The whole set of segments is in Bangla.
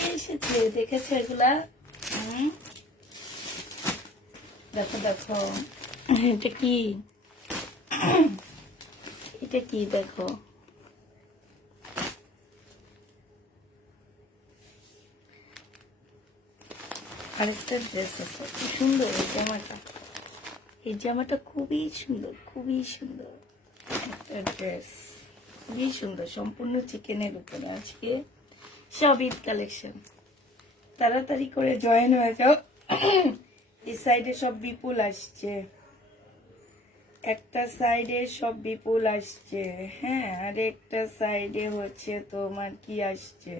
দিয়ে এসেছে, দেখেছো এগুলা? দেখো দেখো, এটা কি, এটা কি দেখো। আরেকটা ড্রেস আছে, কি সুন্দর এই জামাটা। এই জামাটা খুবই সুন্দর, খুবই সুন্দর একটা ড্রেস, খুবই সুন্দর, সম্পূর্ণ চিকেনের উপরে। আজকে সব ঈদ কালেকশন, তাড়াতাড়ি করে জয়েন হয়ে যাও। এই সাইডে সব বিপুল আসছে, একটা সাইডে সব বিপুল আসছে, হ্যাঁ, আর একটা সাইডে হচ্ছে তোমার কি আসছে,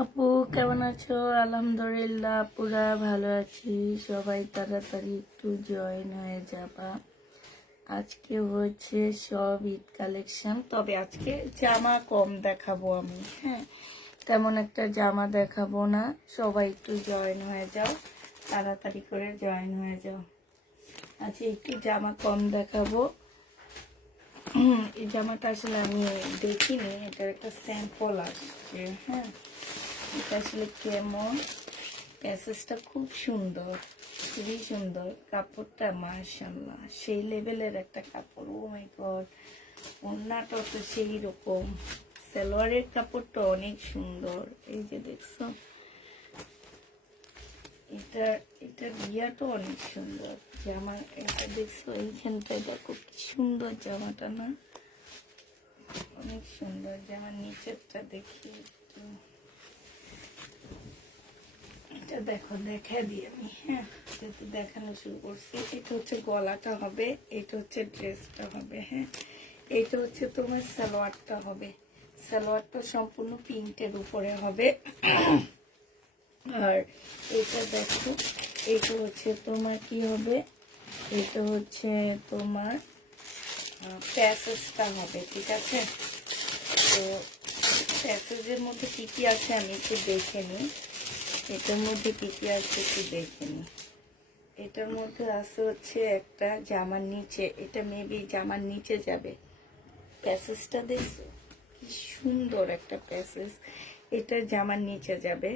আপু কেমন আছো? আলহামদুলিল্লাহ পুরা ভালো আছি। সবাই তাড়াতাড়ি একটু জয়েন হয়ে যাবা। আজকে হচ্ছে সব ঈদ কালেকশন, তবে আজকে জামা কম দেখাবো আমি, হ্যাঁ, তেমন একটা জামা দেখাবো না। সবাই একটু জয়েন হয়ে যাও, তাড়াতাড়ি করে জয়েন হয়ে যাও। আজকে একটু জামা কম দেখাবো। এই জামাটা আসলে আমি দেখিনি, এটার একটা স্যাম্পল আসছে, হ্যাঁ, এটা আসলে কেমন, প্যাসেজটা খুব সুন্দর, খুবই সুন্দর, কাপড়টা মাশাআল্লাহ সেই লেভেলের একটা কাপড়। ও মাই গড, ওড়নাটা তো সেই রকম, সালোয়ারের কাপড়টা অনেক সুন্দর। এই যে দেখছো, এটা বিয়াটা অনেক সুন্দর। জামা এটা দেখছো, এইখানটায় দেখো কি সুন্দর জামাটা না, অনেক সুন্দর। জামার নিচেরটা দেখি একটু, এটা দেখো, দেখা দিই আমি, হ্যাঁ, যেহেতু দেখানো শুরু করছি। এটা হচ্ছে গলাটা হবে, এটা হচ্ছে ড্রেসটা হবে, হ্যাঁ, এটা হচ্ছে তোমার সালোয়ারটা হবে। সালোয়ারটা সম্পূর্ণ প্রিন্টের উপরে হবে। আর এটা দেখো, এটা হচ্ছে তোমার কি হবে, এটা হচ্ছে তোমার প্যাসেজটা হবে, ঠিক আছে? তো প্যাসেজের মধ্যে কি কি আছে আমি একটু দেখে নিই, এটার মধ্যে কি কি আছে একটু দেখে নিই। এটার মধ্যে আছে হচ্ছে একটা জামার নিচে, এটা মেবি জামার নিচে যাবে। প্যাসেজটা দেখছো কি সুন্দর একটা প্যাসেজ, এটা জামার নিচে যাবে।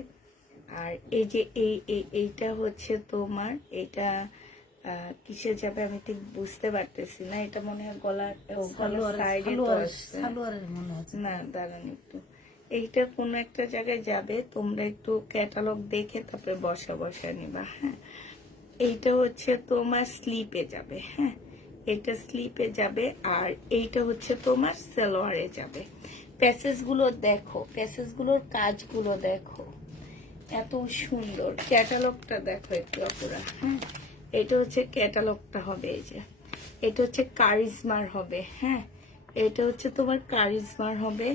আর এই যে এইটা হচ্ছে তোমার, এটা কিসে যাবে আমি ঠিক বুঝতে পারতেছি না। এটা মনে হয় গলার সাইডে তো আসছে না, দাঁড়ান একটু, এইটা কোনো একটা জায়গায় যাবে। তোমরা একটু ক্যাটালগ দেখে তারপরে বসা নিবা। হ্যাঁ, এইটা হচ্ছে তোমার স্লিপে যাবে। হ্যাঁ, এটা স্লিপে যাবে। আর এইটা হচ্ছে তোমার সালোয়ারে যাবে। প্যাসেজগুলো দেখো, প্যাসেজগুলোর কাজগুলো দেখো, এত সুন্দর। ক্যাটালগটা দেখো একটু আপুরা। হ্যাঁ, এটা হচ্ছে ক্যাটালগটা হবে। এই যে এটা হচ্ছে কারিজমার হবে। হ্যাঁ, এটা হচ্ছে তোমার কারিজমার হবে।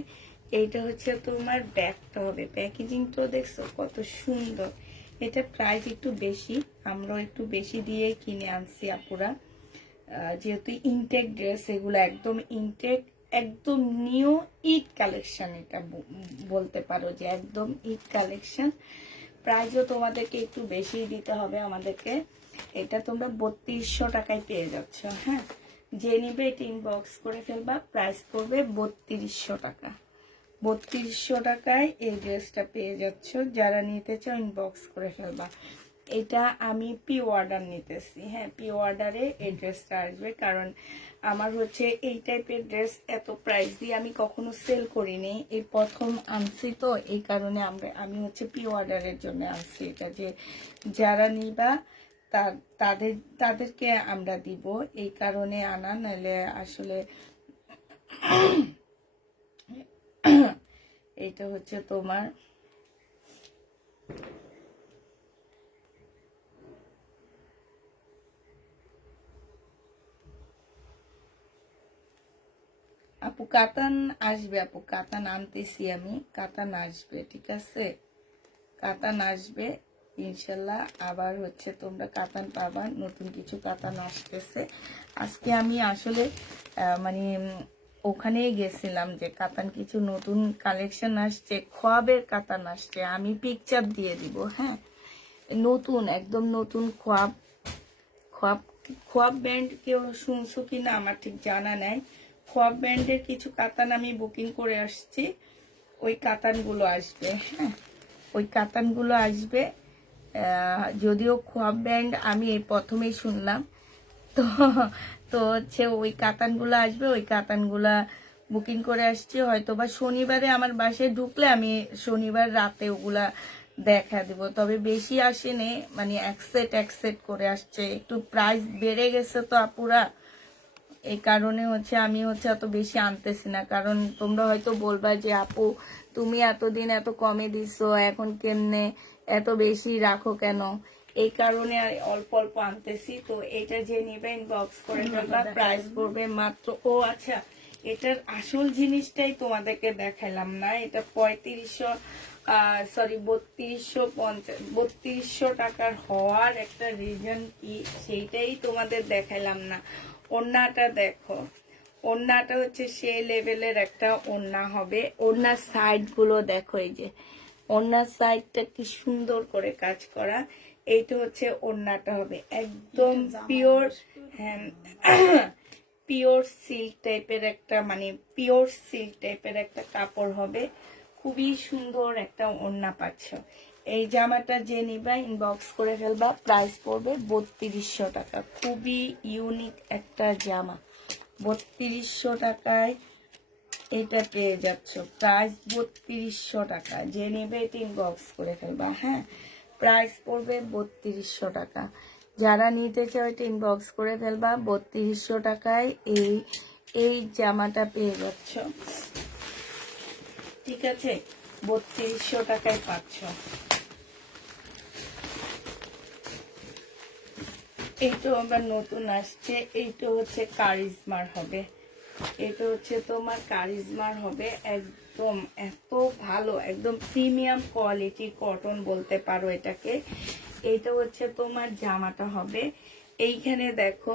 এইটা হচ্ছে তোমার ব্যাগটা হবে। প্যাকেজিংটাও দেখছো কত সুন্দর। এটা প্রাইস একটু বেশি, আমরাও একটু বেশি দিয়ে কিনে আনছি আপুরা, যেহেতু ইনটেক ড্রেস এগুলো, একদম ইনটেক, একদম নিউ ঈদ কালেকশন। এটা বলতে পারো যে একদম ঈদ কালেকশন। প্রাইসও তোমাদেরকে একটু বেশি দিতে হবে আমাদেরকে। এটা তোমরা 3200 টাকায় পেয়ে যাচ্ছ। হ্যাঁ, যে নিবে এটা ইনবক্স করে ফেলবা, প্রাইস পড়বে 3200 টাকা। 3200 টাকায় এই ড্রেসটা পেয়ে যাচ্ছ। যারা নিতে চাও ইনবক্স করে ফেলবা। এটা আমি পি অর্ডার নিতেছি। হ্যাঁ, পি অর্ডারে এই ড্রেসটা আসবে, কারণ আমার হচ্ছে এই টাইপের ড্রেস এত প্রাইস দিয়ে আমি কখনো সেল করিনি, এই প্রথম আনছি। তো এই কারণে আমি হচ্ছে পি অর্ডারের জন্য আনছি এটা, যে যারা নিবা তাদেরকে আমরা দিব, এই কারণে আনা। নাহলে আসলে এইটা হচ্ছে তোমার আপু কাতান আসবে, আপু কাতান আনতেছি আমি, কাতান আসবে, ঠিক আছে, কাতান আসবে ইনশাল্লাহ। আবার হচ্ছে তোমরা কাতান পাবা, নতুন কিছু কাতান আসতেছে। আজকে আমি আসলে মানে ওখানেই গেছিলাম যে কাতান কিছু নতুন কালেকশন আসছে, খোয়াবের কাতান আসছে, আমি পিকচার দিয়ে দিব। হ্যাঁ, নতুন, একদম নতুন খোয়াব। খোয়াব খোয়াব ব্যান্ড কেউ শুনছো কিনা আমার ঠিক জানা নাই। খোয়াব ব্যান্ডের কিছু কাতান আমি বুকিং করে আসছি, ওই কাতানগুলো আসবে। হ্যাঁ, ওই কাতানগুলো আসবে। যদিও খোয়াব ব্যান্ড আমি এই প্রথমেই শুনলাম, তো তো হচ্ছে ওই কাতানগুলো আসবে, ওই কাতানগুলা বুকিং করে আসছি। হয়তো বা শনিবারে আমার বাসায় ঢুকলে আমি শনিবার রাতে ওগুলা দেখা দিব। তবে বেশি আসেনি, মানে এক সেট করে আসছে। একটু প্রাইস বেড়ে গেছে তো আপুরা, এই কারণে হচ্ছে আমি হচ্ছে এত বেশি আনতেছি না। কারণ তোমরা হয়তো বলবা যে আপু তুমি এতদিন এত কমে দিছো, এখন কেমনে এত বেশি রাখো কেন, এই কারণে আর অল্প অল্প আনতেছি। তো এটা যে নিবে ইনবক্স করে ফেলবা, প্রাইস পড়বে মাত্র, ও আচ্ছা, এটার আসল জিনিসটাই তোমাদেরকে দেখাইলাম না। এটা 3200 টাকার হওয়ার একটা রিজন কি সেইটাই তোমাদের দেখাইলাম না। ওড়নাটা দেখো, ওড়নাটা হচ্ছে সেই লেভেলের একটা ওড়না হবে। ওড়নার সাইড গুলো দেখো, এই যে ওড়নার সাইডটা কি সুন্দর করে কাজ করা। এইটা হচ্ছে ওড়নাটা হবে একদম পিওর, হ্যাঁ পিওর সিল্ক টাইপের একটা, মানে পিওর সিল্ক টাইপের একটা কাপড় হবে। খুবই সুন্দর একটা ওড়না পাচ্ছ। এই জামাটা যে নিবা ইনবক্স করে ফেলবা, প্রাইস পড়বে 3200 টাকা। খুবই ইউনিক একটা জামা, 3200 টাকায় এটা পেয়ে যাচ্ছ। প্রাইস 3200 টাকা, যে নেবে এটা ইনবক্স করে ফেলবা। হ্যাঁ, প্রাইস পড়বে 3200 টাকা। যারা নিতে চাও এটা ইনবক্স করে ফেলবা। 3200 টাকায় এই জামাটা পেয়ে যাচ্ছ, ঠিক আছে, 3200 টাকায় পাচ্ছ। এইটা আবার নতুন আসছে, এইটা হচ্ছে কারিজমার হবে। এটা হচ্ছে তোমার কারিজমার হবে, একদম এত ভালো, একদম প্রিমিয়াম কোয়ালিটি কটন বলতে পারো এটাকে। এইটা হচ্ছে তোমার জামাটা হবে। এইখানে দেখো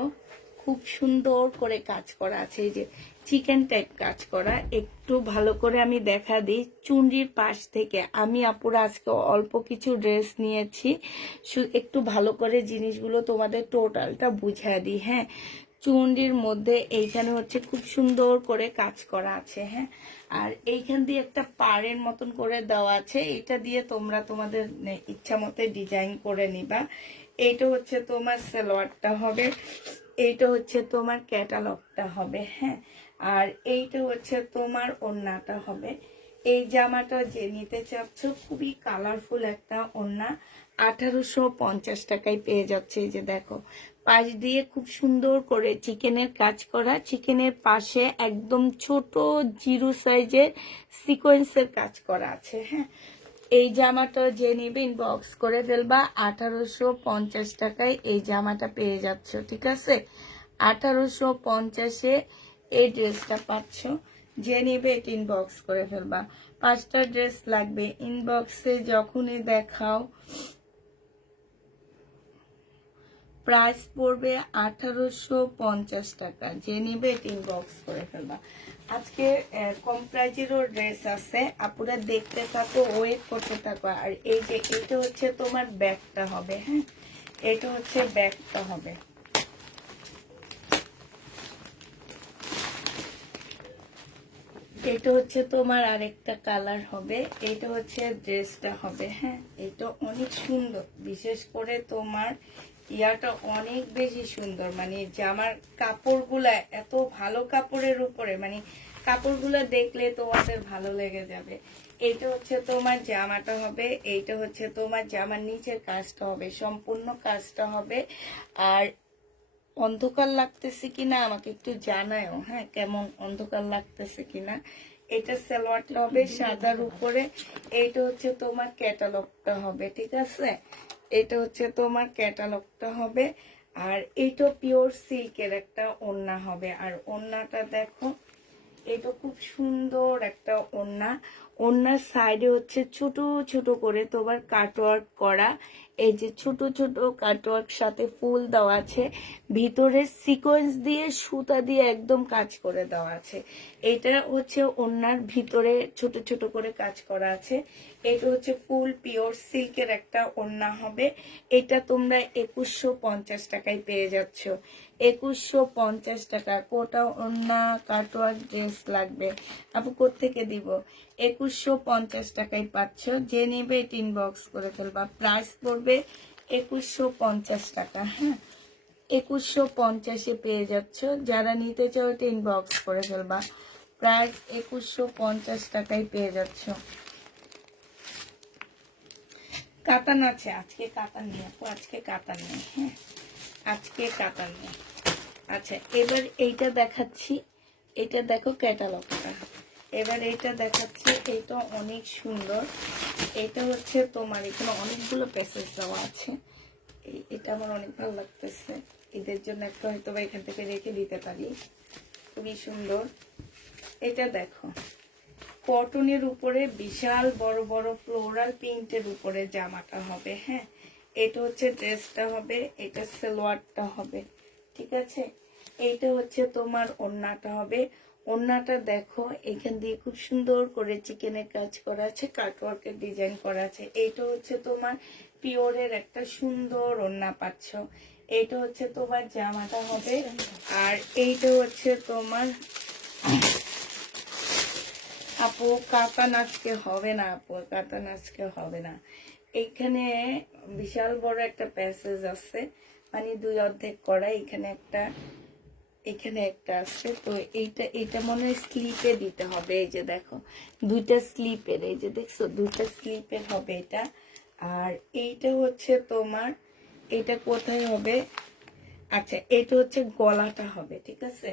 খুব সুন্দর করে কাজ করা আছে, এই যে চিকেন টাইপ কাজ করা। একটু ভালো করে আমি দেখা দিই চুনরির পাশ থেকে। আমি আপুরা আজকে অল্প কিছু ড্রেস নিয়েছি, একটু ভালো করে জিনিসগুলো তোমাদের টোটালটা বুঝিয়ে দিই। হ্যাঁ, চুনরির মধ্যে এইখানে হচ্ছে খুব সুন্দর করে কাজ করা আছে। হ্যাঁ, আর এইখান দিয়ে একটা পাড়ের মতন করে দেওয়া আছে, এটা দিয়ে তোমরা তোমাদের ইচ্ছা মতো ডিজাইন করে নিবা। এইটা হচ্ছে তোমার সালোয়ারটা হবে, এইটা হচ্ছে তোমার ক্যাটালগটা হবে। হ্যাঁ, আর এইটা হচ্ছে তোমার ওড়নাটা হবে। এই জামাটা যে নিতে চাচ্ছ, খুবই কালারফুল একটা ওড়না, 1850 টাকায় পেয়ে যাচ্ছে। এই যে দেখো, পাশ দিয়ে খুব সুন্দর করে চিকেনের কাজ করা, চিকেনের পাশে একদম ছোট জিরো সাইজের সিকোয়েন্সের কাজ করা আছে। হ্যাঁ, এই জামাটা যে নিবে ইনবক্স করে ফেলবা, 1850 টাকায় এই জামাটা পেয়ে যাচ্ছ। ঠিক আছে, 1850-এ এই ড্রেসটা পাচ্ছ। যে নিবে এটা ইনবক্স করে ফেলবা। 5টা ড্রেস লাগবে, ইনবক্সে যখনই দেখাও প্রাইস পড়বে 1850 টাকা। যে নিবে এটা ইনবক্স করে ফেলবা। আজকে কম প্রাইজেরও ড্রেস আছে, আপুরা দেখতে থাকো, ওয়েট করতে থাকো। আর এই যে এটা হচ্ছে তোমার ব্যাগটা হবে। হ্যাঁ, এটা হচ্ছে ব্যাগটা হবে। এটা হচ্ছে তোমার আরেকটা কালার হবে, এটা হচ্ছে ড্রেসটা হবে। হ্যাঁ, এটা অনেক সুন্দর, বিশেষ করে তোমার ইয়াটা অনেক বেশি সুন্দর। মানে জামার কাপড়গুলা এত ভালো কাপড়ের উপরে, মানে কাপড়গুলা দেখলে তোমাদের ভালো লেগে যাবে। এইটা হচ্ছে তোমার জামাটা হবে, এইটা হচ্ছে তোমার জামার নিচের কাজটা হবে, সম্পূর্ণ কাজটা হবে। আর অন্ধকার লাগতেছে কিনা আমাকে একটু জানাও। হ্যাঁ, কেমন অন্ধকার লাগতেছে কিনা। এটা সালোয়ারটা হবে সাদার উপরে, এইটা হচ্ছে তোমার ক্যাটালগটা হবে। ঠিক আছে, এটা হচ্ছে তোমার ক্যাটালগটা হবে। আর এইটা পিওর সিল্কের একটা ওড়না হবে। আর ওড়নাটা দেখো, এটা খুব সুন্দর একটা ওড়না। ওড়নার সাইডে হচ্ছে ছোট ছোট করে তোমার কাটওয়ার্ক করা, এই যে ছোট ছোট কাটওয়ার্ক সাথে ফুল দেওয়া আছে, ভিতরে সিকোয়েন্স দিয়ে সুতা দিয়ে একদম কাজ করে দেওয়া আছে। এটা হচ্ছে ওড়নার ভিতরে ছোট ছোট করে কাজ করা আছে। এটা হচ্ছে ফুল পিওর সিল্কের একটা ওড়না হবে। এটা তোমরা 2150 টাকায় পেয়ে যাচ্ছ। 2150 টাকা। কোটা ওড়না কাটওয়ার্ক ড্রেস লাগবে আপু, কোত্থেকে দিব? 2150 টাকায় পাচ্ছ। যে নিবে এটা ইনবক্স করে ফেলবা। প্রাইস পড়বে 2150 টাকা। হ্যাঁ, 2150-এ পেয়ে যাচ্ছ। যারা নিতে চাও এটা ইনবক্স করে ফেলবা। প্রাইস 2150 টাকায় পেয়ে যাচ্ছ। কাতান আছে, আজকে কাতান নেই আপু, আজকে কাতান নেই। হ্যাঁ, আজকে কাতান নেই। আচ্ছা, এবার এইটা দেখাচ্ছি, এটা দেখো ক্যাটালগটা। এবার এইটা দেখাচ্ছি, এইটা অনেক সুন্দর। এটা হচ্ছে তোমার এখানে অনেকগুলো প্যাসেজ দেওয়া আছে। এটা আমার অনেক ভালো লাগতেছে, এদের জন্য একটা হয়তো বা এখান থেকে রেখে দিতে পারি। খুবই সুন্দর। এটা দেখো, কটনের উপরে বিশাল বড় বড় ফ্লোরাল প্রিন্টের উপরে জামাটা হবে। হ্যাঁ, এটা হচ্ছে ড্রেসটা হবে, এটা সালোয়ারটা হবে। ঠিক আছে, এইটা হচ্ছে তোমার ওড়নাটা হবে। ওড়নাটা দেখো, এখান দিয়ে খুব সুন্দর করে চিকেনের কাজ করা আছে, কাটওয়ার্কের ডিজাইন করা আছে। এইটা হচ্ছে তোমার পিওরের একটা সুন্দর ওড়না পাচ্ছ। এইটা হচ্ছে তোমার জামাটা হবে। আর এইটা হচ্ছে তোমার আপু কাতান আজকে হবে না, আপু কাতান আজকে হবে না। এইখানে বিশাল বড় একটা প্যাসেজ আছে, মানে 2 অর্ধেক করা। এখানে একটা আছে, তো এইটা মনে হয় স্লিপে দিতে হবে। এই যে দেখো, 2টা স্লিপের, এই যে দেখছো 2টা স্লিপের হবে এটা। আর এইটা হচ্ছে তোমার, এটা কোথায় হবে? আচ্ছা, এটা হচ্ছে গলাটা হবে। ঠিক আছে,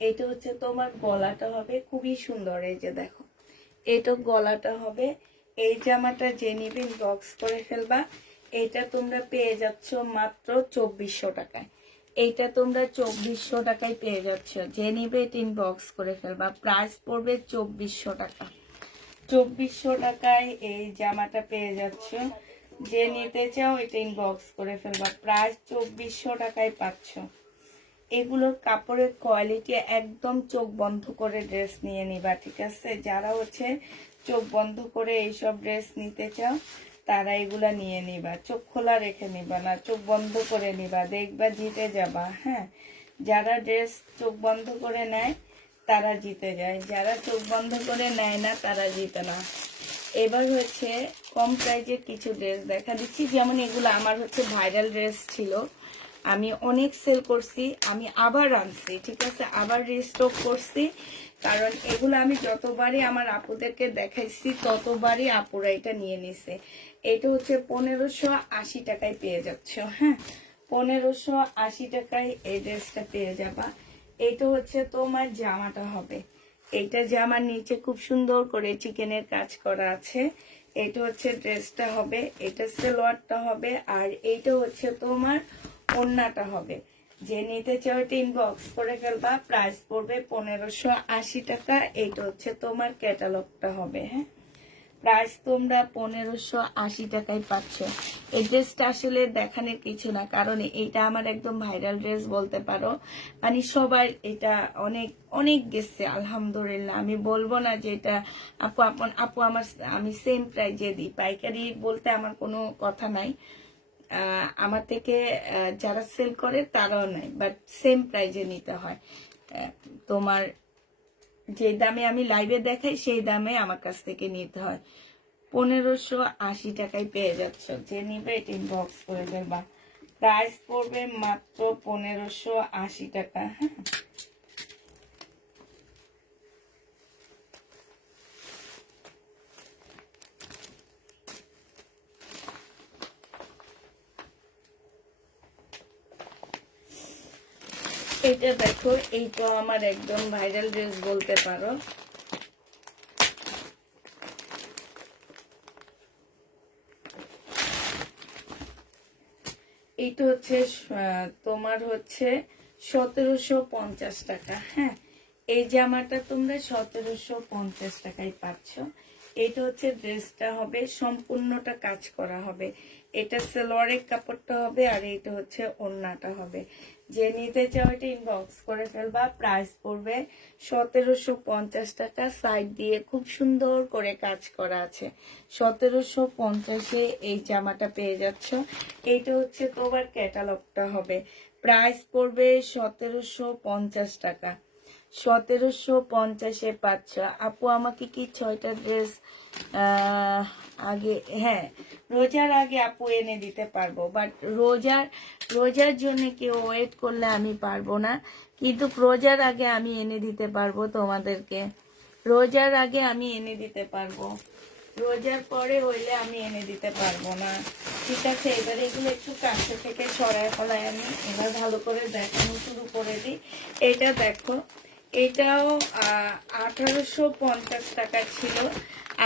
এটা হচ্ছে তোমার গলাটা হবে, খুবই সুন্দর। এই যে দেখো, এটা গলাটা হবে। এই জামাটা যে নিবে বক্স করে ফেলবা। এটা তোমরা পেয়ে যাচ্ছ মাত্র 2400 টাকায়। এইটা তোমরা 2400 টাকায় পেয়ে যাচ্ছ। যে নিবে এটা ইনবক্স করে ফেলবা। প্রাইস পড়বে 2400 টাকা। 2400 টাকায় এই জামাটা পেয়ে যাচ্ছ। যে নিতে চাও এটা ইনবক্স করে ফেলবা। প্রাইস 2400 টাকায় পাচ্ছ। এগুলোর কাপড়ের কোয়ালিটি একদম চোখ বন্ধ করে ড্রেস নিয়ে নিবা, ঠিক আছে? যারা হচ্ছে চোখ বন্ধ করে এইসব ড্রেস নিতে চাও তারা এগুলা নিয়ে নিবা, চোখ খোলা রেখে নিবা না, চোখ বন্ধ করে নিবা, দেখবা জিতে যাবা। হ্যাঁ, যারা ড্রেস চোখ বন্ধ করে নেয় তারা জিতে যায়, যারা চোখ বন্ধ করে নেয় না তারা জিতে না। এবার হচ্ছে কম প্রাইজের কিছু ড্রেস দেখা দিচ্ছি, যেমন এগুলো আমার হচ্ছে ভাইরাল ড্রেস ছিল, আমি অনেক সেল করছি, আমি আবার আনছি, ঠিক আছে? আবার রিস্টক করছি, কারণ এগুলো আমি যতবারই আমার আপুদেরকে দেখাইছি ততবারই আপুরা এটা নিয়ে নিছে। এটা হচ্ছে 1580 টাকায় পেয়ে যাচ্ছ। হ্যাঁ, 1580 টাকায় এই ড্রেসটা পেয়ে যাবা। এটা হচ্ছে তোমার জামাটা হবে, এইটা জামার নিচে খুব সুন্দর করে চিকেনের কাজ করা আছে। এটা হচ্ছে ড্রেসটা হবে, এটা সালোয়ারটা হবে, আর এইটা হচ্ছে তোমার ওড়নাটা হবে। যে নিতে চাও এটা ইনবক্স করে ফেলবা, প্রাইস পড়বে 1580 টাকা। এইটা হচ্ছে তোমার ক্যাটালগটা হবে। হ্যাঁ, প্রাইস তোমরা 1580 টাকায় পাচ্ছ। এই ড্রেসটা আসলে দেখানোর কিছু না, কারণ এটা আমার একদম ভাইরাল ড্রেস বলতে পারো, মানে সবার এটা অনেক অনেক গেছে আলহামদুলিল্লাহ। আমি বলবো না যে এটা আপু আমার, আমি সেম প্রাইজে দিই, পাইকারি বলতে আমার কোনো কথা নাই, আমার থেকে যারা সেল করে তারাও নাই, বাট সেম প্রাইজে নিতে হয়। তোমার যে দামে আমি লাইভে দেখাই সেই দামে আমার কাছ থেকে নিতে হয়। 1580 টাকায় পেয়ে যাচ্ছ, যে নিবে এটা ইনবক্স করে দেবা। প্রাইস পড়বে মাত্র 1580 টাকা। হ্যাঁ, এটা দেখো, এইটা আমার একদম ভাইরাল ড্রেস বলতে পারো। এইটা হচ্ছে তোমার হচ্ছে 1750 টাকা। হ্যাঁ, এই জামাটা তোমরা 1750 টাকায় পাচ্ছ। এটা হচ্ছে ড্রেসটা হবে, সম্পূর্ণটা কাজ করা হবে। এটা সালোয়ারের কাপড়টা হবে, আর এটা হচ্ছে ওড়নাটা হবে। যে নিতে চাও এটা ইনবক্স করে ফেলবা। প্রাইস পড়বে 1750 টাকা। সাইড দিয়ে খুব সুন্দর করে কাজ করা আছে। 1750-এ এই জামাটা পেয়ে যাচ্ছ। এইটা হচ্ছে তোমার ক্যাটালগটা হবে। প্রাইস পড়বে 1750 টাকা। 1750-এ পাচ্ছ। আপু আমাকে কি 6টা ড্রেস আগে, হ্যাঁ রোজার আগে আপু এনে দিতে পারবো, বাট রোজার জন্য কেউ ওয়েট করলে আমি পারবো না, কিন্তু রোজার আগে আমি এনে দিতে পারবো তোমাদেরকে। রোজার আগে আমি এনে দিতে পারবো, রোজার পরে হইলে আমি এনে দিতে পারবো না, ঠিক আছে? এবার এগুলো একটু কাছে থেকে সরায় ফলায় আমি এবার ভালো করে দেখানো শুরু করে দিই। এটা দেখো, এটাও 1850 টাকা ছিল।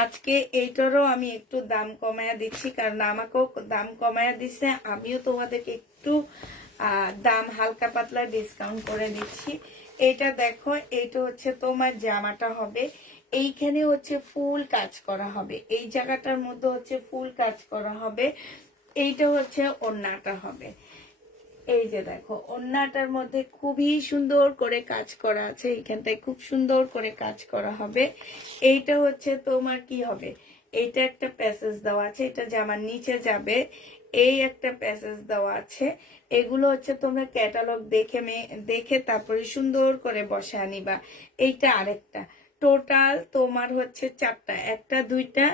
আজকে এইটারও আমি একটু দাম কমায়া দিচ্ছি, কারণ আমাকেও দাম কমায়া দিচ্ছে, আমিও তোমাদেরকে একটু দাম হালকা পাতলা ডিসকাউন্ট করে দিচ্ছি। এটা দেখো, এইটা হচ্ছে তোমার জামাটা হবে, এইখানে হচ্ছে ফুল কাজ করা হবে, এই জায়গাটার মধ্যে হচ্ছে ফুল কাজ করা হবে। এইটা হচ্ছে ওড়নাটা হবে। এই যে দেখো, ওড়নাটার মধ্যে খুবই সুন্দর করে কাজ করা আছে, এইখানটায় খুব সুন্দর করে কাজ করা হবে। এইটা হচ্ছে তোমার কি হবে, এইটা একটা প্যাসেজ দেওয়া আছে, এটা জামার নিচে যাবে, এই একটা প্যাসেজ দেওয়া আছে। এগুলো হচ্ছে তোমরা ক্যাটালগ দেখে তারপরে সুন্দর করে বসে আনিবা। এইটা আরেকটা, টোটাল তোমার হচ্ছে 4টা, 1টা 2টা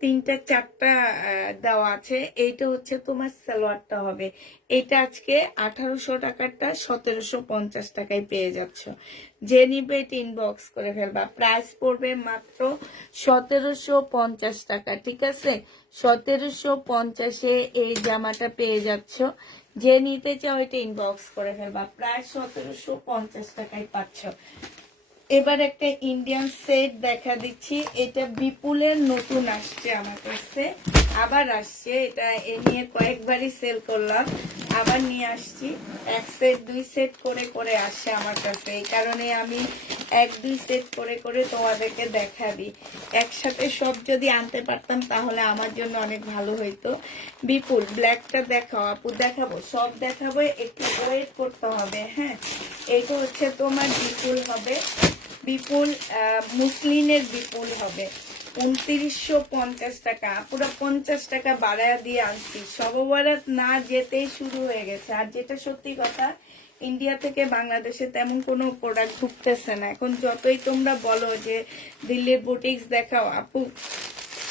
3টা 4টা দেওয়া আছে। এইটা হচ্ছে তোমার সালোয়ারটা হবে। এটা আজকে 1800 টাকারটা 1750 টাকায় পেয়ে যাচ্ছ। যে নিবে এটা ইনবক্স করে ফেলবা। প্রাইস পড়বে মাত্র 1750 টাকা, ঠিক আছে? 1750-এ এই জামাটা পেয়ে যাচ্ছ। যে নিতে চাও এটা ইনবক্স করে ফেলবা। প্রায় 1750 টাকায় পাচ্ছ। এবার একটা ইন্ডিয়ান সেট দেখা দিচ্ছি, এটা বিপুলের নতুন আসছে আমার কাছে। আবার আসছে, এটা এ নিয়ে কয়েকবারই সেল করলাম, আবার নিয়ে আসছি। 1 সেট 2 সেট করে করে আসে আমার কাছে, এই কারণে আমি 1-2 সেট করে করে তোমাদেরকে দেখাবি। একসাথে সব যদি আনতে পারতাম তাহলে আমার জন্য অনেক ভালো হইতো। বিপুল ব্ল্যাকটা দেখাও আপু। দেখাবো, সব দেখাবো, একটু ওয়েট করতে হবে। হ্যাঁ, এটা হচ্ছে তোমার বিপুল হবে, বিপুল মুসলিনের বিপুল হবে 2950 টাকা। পুরো 50 টাকা বাড়ায় দিয়ে আনছি, সববারাত না যেতেই শুরু হয়ে গেছে। আর যেটা সত্যি কথা, ইন্ডিয়া থেকে বাংলাদেশে তেমন কোনো প্রোডাক্ট ঢুকতেছে না এখন। যতই তোমরা বলো যে দিল্লির বুটিক্স দেখাও আপু,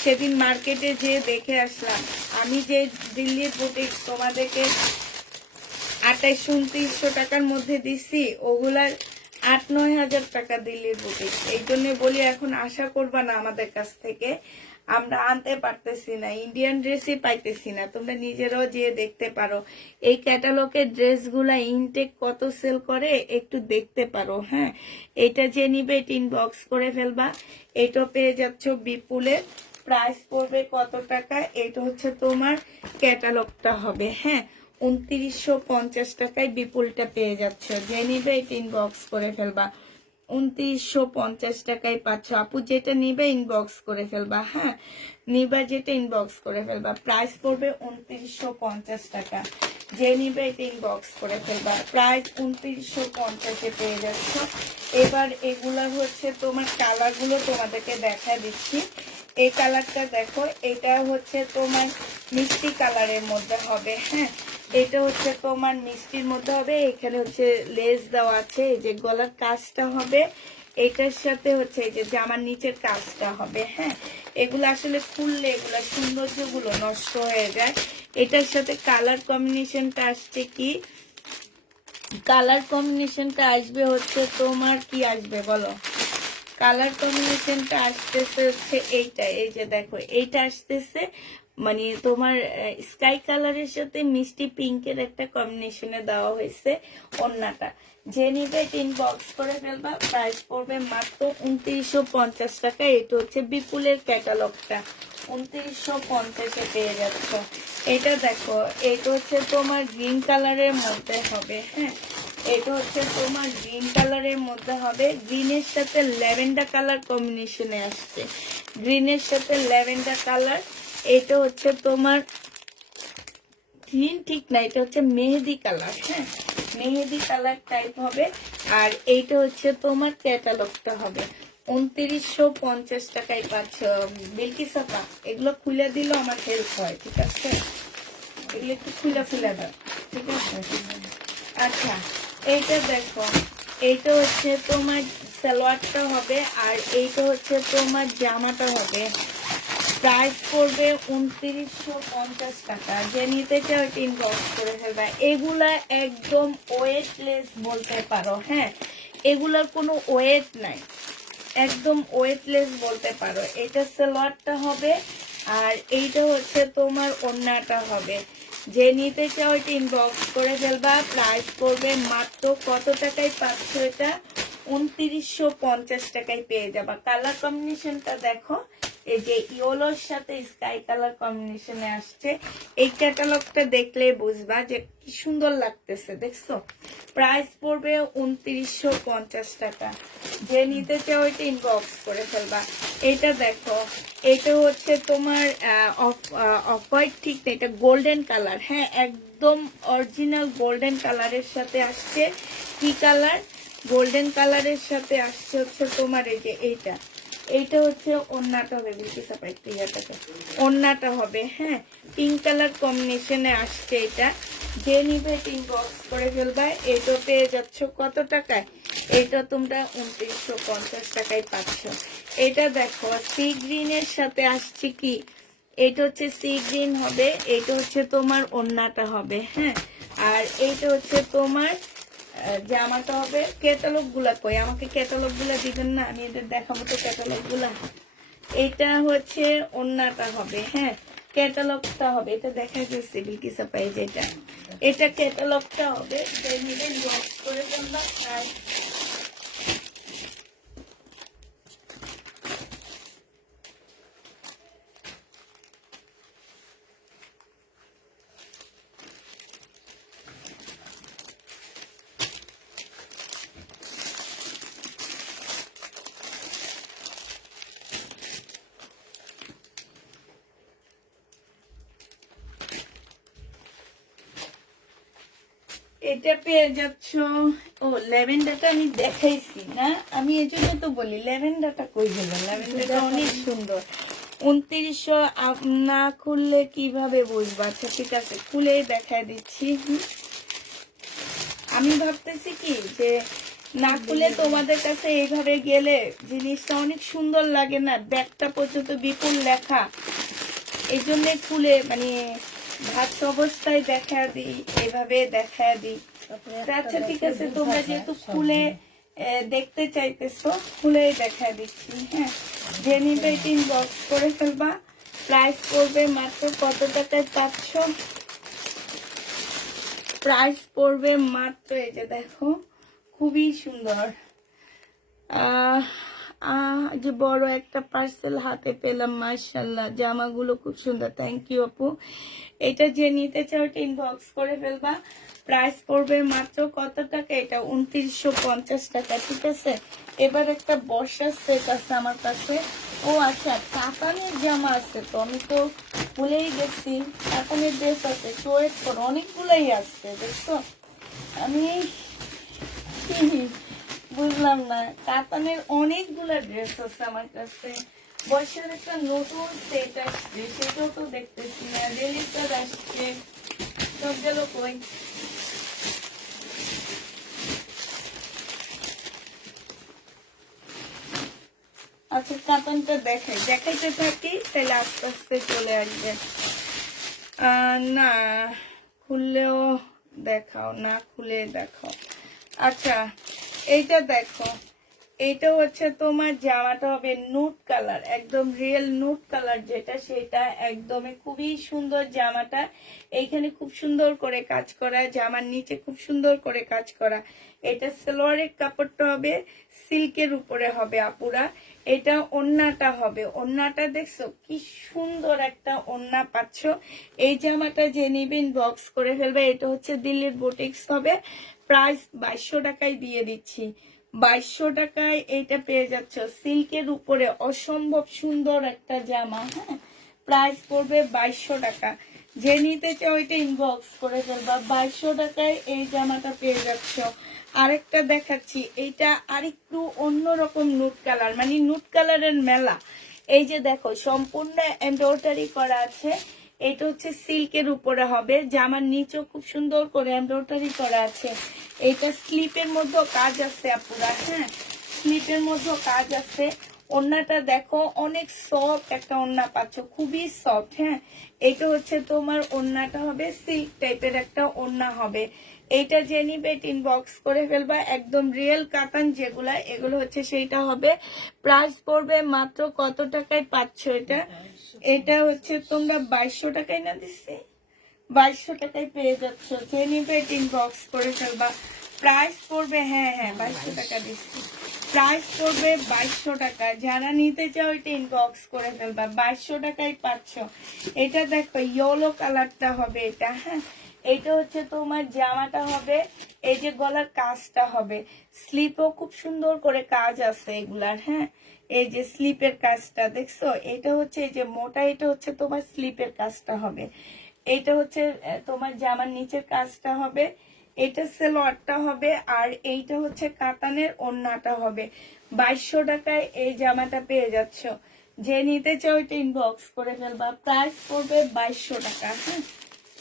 সেদিন মার্কেটে যেয়ে দেখে আসলাম আমি যে দিল্লির বুটিক্স তোমাদেরকে 2800-2900 টাকার মধ্যে দিছি, ওগুলার 8-9 হাজার টাকা দিল্লির বুটিক। এই জন্য বলি এখন আশা করবা না আমাদের কাছ থেকে, আমরা আনতে পারতেছি না, ইন্ডিয়ান ড্রেসই পাইতেছি না। তোমরা নিজেরাও যে দেখতে পারো এই ক্যাটালগের ড্রেসগুলা ইনটেক কত সেল করে একটু দেখতে পারো। হ্যাঁ, এটা যে নিবে এটা ইনবক্স করে ফেলবা। এটা পেয়ে যাচ্ছ বিপুলের, প্রাইস পড়বে কত টাকা, এটা হচ্ছে তোমার ক্যাটালগটা হবে। হ্যাঁ, 2950 টাকায় বিপুলটা পেয়ে যাচ্ছ, যে নিবে এটা ইনবক্স করে ফেলবা। 2950 টাকায় পাচ্ছ আপু, যেটা নিবে ইনবক্স করে ফেলবা। হ্যাঁ, নিবা যেটা ইনবক্স করে ফেলবা, প্রাইস পড়বে 2950 টাকা, যে নিবে এটা ইনবক্স করে ফেলবা। প্রাইস 2950-এ পেয়ে যাচ্ছ। এবার এগুলা হচ্ছে তোমার কালারগুলো তোমাদেরকে দেখা দিচ্ছি। এই কালারটা দেখো, এটা হচ্ছে তোমার মিষ্টি কালারের মধ্যে হবে। হ্যাঁ, এটা হচ্ছে তোমার মিষ্টির মধ্যে হবে। এখানে হচ্ছে লেস দেওয়া আছে, এই যে গলার কাজটা হবে, এটার সাথে হচ্ছে এই যে জামার নিচের কাজটা হবে। হ্যাঁ, এগুলো আসলে খুললে এগুলা সৌন্দর্যগুলো নষ্ট হয়ে যায়। এটার সাথে কালার কম্বিনেশনটা আসছে কি, কালার কম্বিনেশনটা আসবে হচ্ছে তোমার কি আসবে বলো, কালার কম্বিনেশনটা আসতেছে হচ্ছে এইটা, এই যে দেখো এইটা আসতেছে মানে তোমার স্কাই কালারের সাথে মিষ্টি পিঙ্কের একটা কম্বিনেশনে দেওয়া হয়েছে ওড়নাটা। যে নিবে ইনবক্স করে ফেলবা, প্রাইস পড়বে মাত্র 2950 টাকা। এটা হচ্ছে বিপুলের ক্যাটালগটা, 2950-এ পেয়ে যাচ্ছ। এটা দেখো, এটা হচ্ছে তোমার গ্রিন কালারের মধ্যে হবে। হ্যাঁ, এটা হচ্ছে তোমার গ্রিন কালারের মধ্যে হবে, গ্রিনের সাথে ল্যাভেন্ডার কালার কম্বিনেশনে আসছে, গ্রিনের সাথে ল্যাভেন্ডার কালার। এটা হচ্ছে তোমার গ্রিন ঠিক না, এটা হচ্ছে মেহেদি কালার। হ্যাঁ, মেহেদি কালার টাইপ হবে। আর এইটা হচ্ছে তোমার ক্যাটালগটা হবে, 2950 টাকায় পাচ্ছ। বিলকিস আপা, এগুলো খুলে দিলেও আমার হেল্প হয়, ঠিক আছে? এগুলো একটু খুলে খুলে দাও, ঠিক আছে? আচ্ছা, এইটা দেখো, এইটা হচ্ছে তোমার সালোয়ারটা হবে, আর এইটা হচ্ছে তোমার জামাটা হবে। প্রাইস পড়বে 2950 টাকা, যে নিতে চাও ইনবক্স করে ফেলবে। এগুলা একদম ওয়েটলেস বলতে পারো। হ্যাঁ, এগুলার কোনো ওয়েট নাই, একদম ওয়েটলেস বলতে পারো। এটা সালোয়ারটা হবে, আর এইটা হচ্ছে তোমার ওড়নাটা হবে। যে নিতে চাও এটা ইনবক্স করে ফেলবা। প্রাইস পড়বে মাত্র কত টাকায় পাচ্ছ এটা, 2950 টাকায় পেয়ে যাবা। কালার কম্বিনেশনটা দেখো, এই যে ইয়েলোর সাথে স্কাই কালার কম্বিনেশনে আসছে। এই ক্যাটালগটা দেখলে বুঝবা যে কি সুন্দর লাগতেছে, দেখছো? প্রাইস পড়বে 2950 টাকা। যে নিতে চাও এটা ইনবক্স করে ফেলবা। এটা দেখো, এটা হচ্ছে তোমার অফ হোয়াইট ঠিক না, এটা গোল্ডেন কালার। হ্যাঁ, একদম অরিজিনাল গোল্ডেন কালারের সাথে আসছে। কি কালার? গোল্ডেন কালারের সাথে আসছে হচ্ছে তোমার এই যে এইটা, এইটা হচ্ছে ওড়নাটা হবে। ওড়নাটা হবে। হ্যাঁ, পিঙ্ক কালার কম্বিনেশনে আসছে এটা। যে নিবে ইনবক্স করে ফেলবা। এটা পেয়ে যাচ্ছ কত টাকায়, এটা তোমরা 2950 টাকায় পাচ্ছ। এটা দেখো, সি গ্রিনের সাথে আসছে কি, এটা হচ্ছে সি গ্রিন হবে, এটা হচ্ছে তোমার ওড়নাটা হবে। হ্যাঁ, আর এইটা হচ্ছে তোমার জামাটা হবে। ক্যাটালগ গুলা কই, আমাকে ক্যাটালগ গুলা দিবেন না, আমি এদের দেখাবো তো ক্যাটালগ গুলা। এটা হচ্ছে ওড়নাটা হবে। হ্যাঁ, ক্যাটালগটা হবে, এটা দেখা গেছে বিলকিস আপা, এই যেটা, এটা ক্যাটালগটা হবে। বক্স করে ফেলবা। আর এটা পেয়ে যাচ্ছ। ও ল্যাভেন্ডারটা আমি দেখাইছি না, আমি এই জন্য তো বলি ল্যাভেন্ডারটা কই গেল। ল্যাভেন্ডারটা অনেক সুন্দর। 2900 না খুললে কিভাবে বুঝবো? আচ্ছা ঠিক আছে, খুলেই দেখায় দিচ্ছি। আমি ভাবতেছি কি যে না খুলে তোমাদের কাছে এইভাবে গেলে জিনিসটা অনেক সুন্দর লাগে না, ব্যাগটা পর্যন্ত বিপুল লেখা, এই জন্য খুলে মানে ভাত অবস্থায় দেখা দিই, এইভাবে দেখা দিই। আচ্ছা ঠিক আছে, তোমরা যেহেতু খুলে দেখতে চাইতেছো, খুলে দেখা দিচ্ছি। হ্যাঁ, যে নিবে ইনবক্স করে ফেলবা। প্রাইস পড়বে মাত্র কত টাকায় পাচ্ছ? প্রাইস পড়বে মাত্র, এই যে দেখো খুবই সুন্দর যে বড় একটা পার্সেল হাতে পেলাম, মাশাআল্লাহ। জামাগুলো খুব সুন্দর, থ্যাংক ইউ আপু। এটা যে নিতে চাও ইনবক্স করে ফেলবা। প্রাইস পড়বে মাত্র কত টাকা? এটা 2950 টাকা, ঠিক আছে। এবার একটা বর্ষার সেট আছে আমার কাছে। ও আচ্ছা, কাতানের জামা আছে, তো আমি তো ভুলেই গেছি। কাতানের ড্রেস আছে, ওয়েট করো, অনেকগুলাই আসছে দেখছো। আমি বুঝলাম না, কাতানের অনেকগুলা ড্রেস আছে আমার কাছে। বর্ষার একটা নতুন সেট আসছে, সেটাও তো দেখতেছি না। রেলিস্টার আসছে, সব গেল কই? আচ্ছা কাতানটা দেখাইতে থাকি, তাহলে আস্তে আস্তে চলে আসবে। না খুললেও দেখাও, না খুলে দেখাও। আচ্ছা এইটা দেখো, এইটা হচ্ছে তোমার জামাটা হবে নুট কালার, একদম রিয়েল নুট কালার যেটা, সেটা একদমই খুবই সুন্দর জামাটা। এইখানে খুব সুন্দর করে কাজ করা, জামার নিচে খুব সুন্দর করে কাজ করা। এটা সালোয়ারের কাপড়টা হবে সিল্কের উপরে হবে আপুরা। এটা ওন্নাটা হবে, ওন্নাটা দেখছো কি সুন্দর একটা ওন্না পাচ্ছ। এই জামাটা যে নিবেন বক্স করে ফেলবে। এটা হচ্ছে দিল্লির বুটিক্স হবে। প্রাইস 2200 টাকায় দিয়ে দিচ্ছি। 2200 টাকায় এইটা পেয়ে যাচ্ছ সিল্কের উপরে, অসম্ভব সুন্দর একটা জামা। হ্যাঁ, প্রাইস পড়বে 2200 টাকা। যে নিতে চাও এটা ইনবক্স করে ফেলবা। 2200 টাকায় এই জামাটা পেয়ে যাচ্ছ। আরেকটা দেখাচ্ছি, এইটা আরেকটু অন্যরকম নুট কালার, মানে নুট কালারের মেলা। এই যে দেখো সম্পূর্ণ এমব্রয়ডারি করা আছে। এটা হচ্ছে সিল্কের উপরে হবে, জামার নিচেও খুব সুন্দর করে এমব্রয়ডারি করা আছে। এটা স্লিপের মধ্যে কাজ আছে আপুরা। হ্যাঁ, স্লিপের মধ্যে কাজ আছে। ওড়নাটা দেখো অনেক সফট একটা ওড়না পাচ্ছ, খুবই সফট। হ্যাঁ, এটা হচ্ছে তোমার ওড়নাটা হবে সিল্ক টাইপের একটা ওড়না হবে। এইটা যে নিবে ইনবক্স করে ফেলবা। একদম রিয়েল কাতান যেগুলা, এগুলো হচ্ছে সেইটা হবে। প্রাইস পড়বে মাত্র কত টাকায় পাচ্ছ এটা? এটা হচ্ছে তোমরা 2200 টাকায় না দিচ্ছি, 2200 টাকায় পেয়ে যাচ্ছ। যে নিবে ইনবক্স করে ফেলবা। প্রাইস পড়বে, হ্যাঁ হ্যাঁ 2200 টাকা দিচ্ছি। প্রাইস পড়বে 2200 টাকা। যারা নিতে চাও এটা ইনবক্স করে ফেলবা। 2200 টাকায় পাচ্ছ। এটা দেখো ইয়েলো কালারটা হবে এটা। হ্যাঁ, এটা হচ্ছে তোমার জামাটা হবে, এই যে গলার কাজটা হবে, স্লিপও খুব সুন্দর করে কাজ আছে এগুলার। হ্যাঁ, এই যে স্লিপের কাজটা দেখছো, এটা হচ্ছে এই যে মোটা, এটা হচ্ছে তোমার স্লিপের কাজটা হবে। এইটা হচ্ছে তোমার জামার নিচের কাজটা হবে, এটা সেলোয়ারটা হবে, আর এইটা হচ্ছে কাতানের ওড়নাটা হবে। 2200 টাকায় এই জামাটা পেয়ে যাচ্ছ। যে নিতে চাও এটা ইনবক্স করে ফেলবা। প্রাইস পড়বে 2200 টাকা। হ্যাঁ,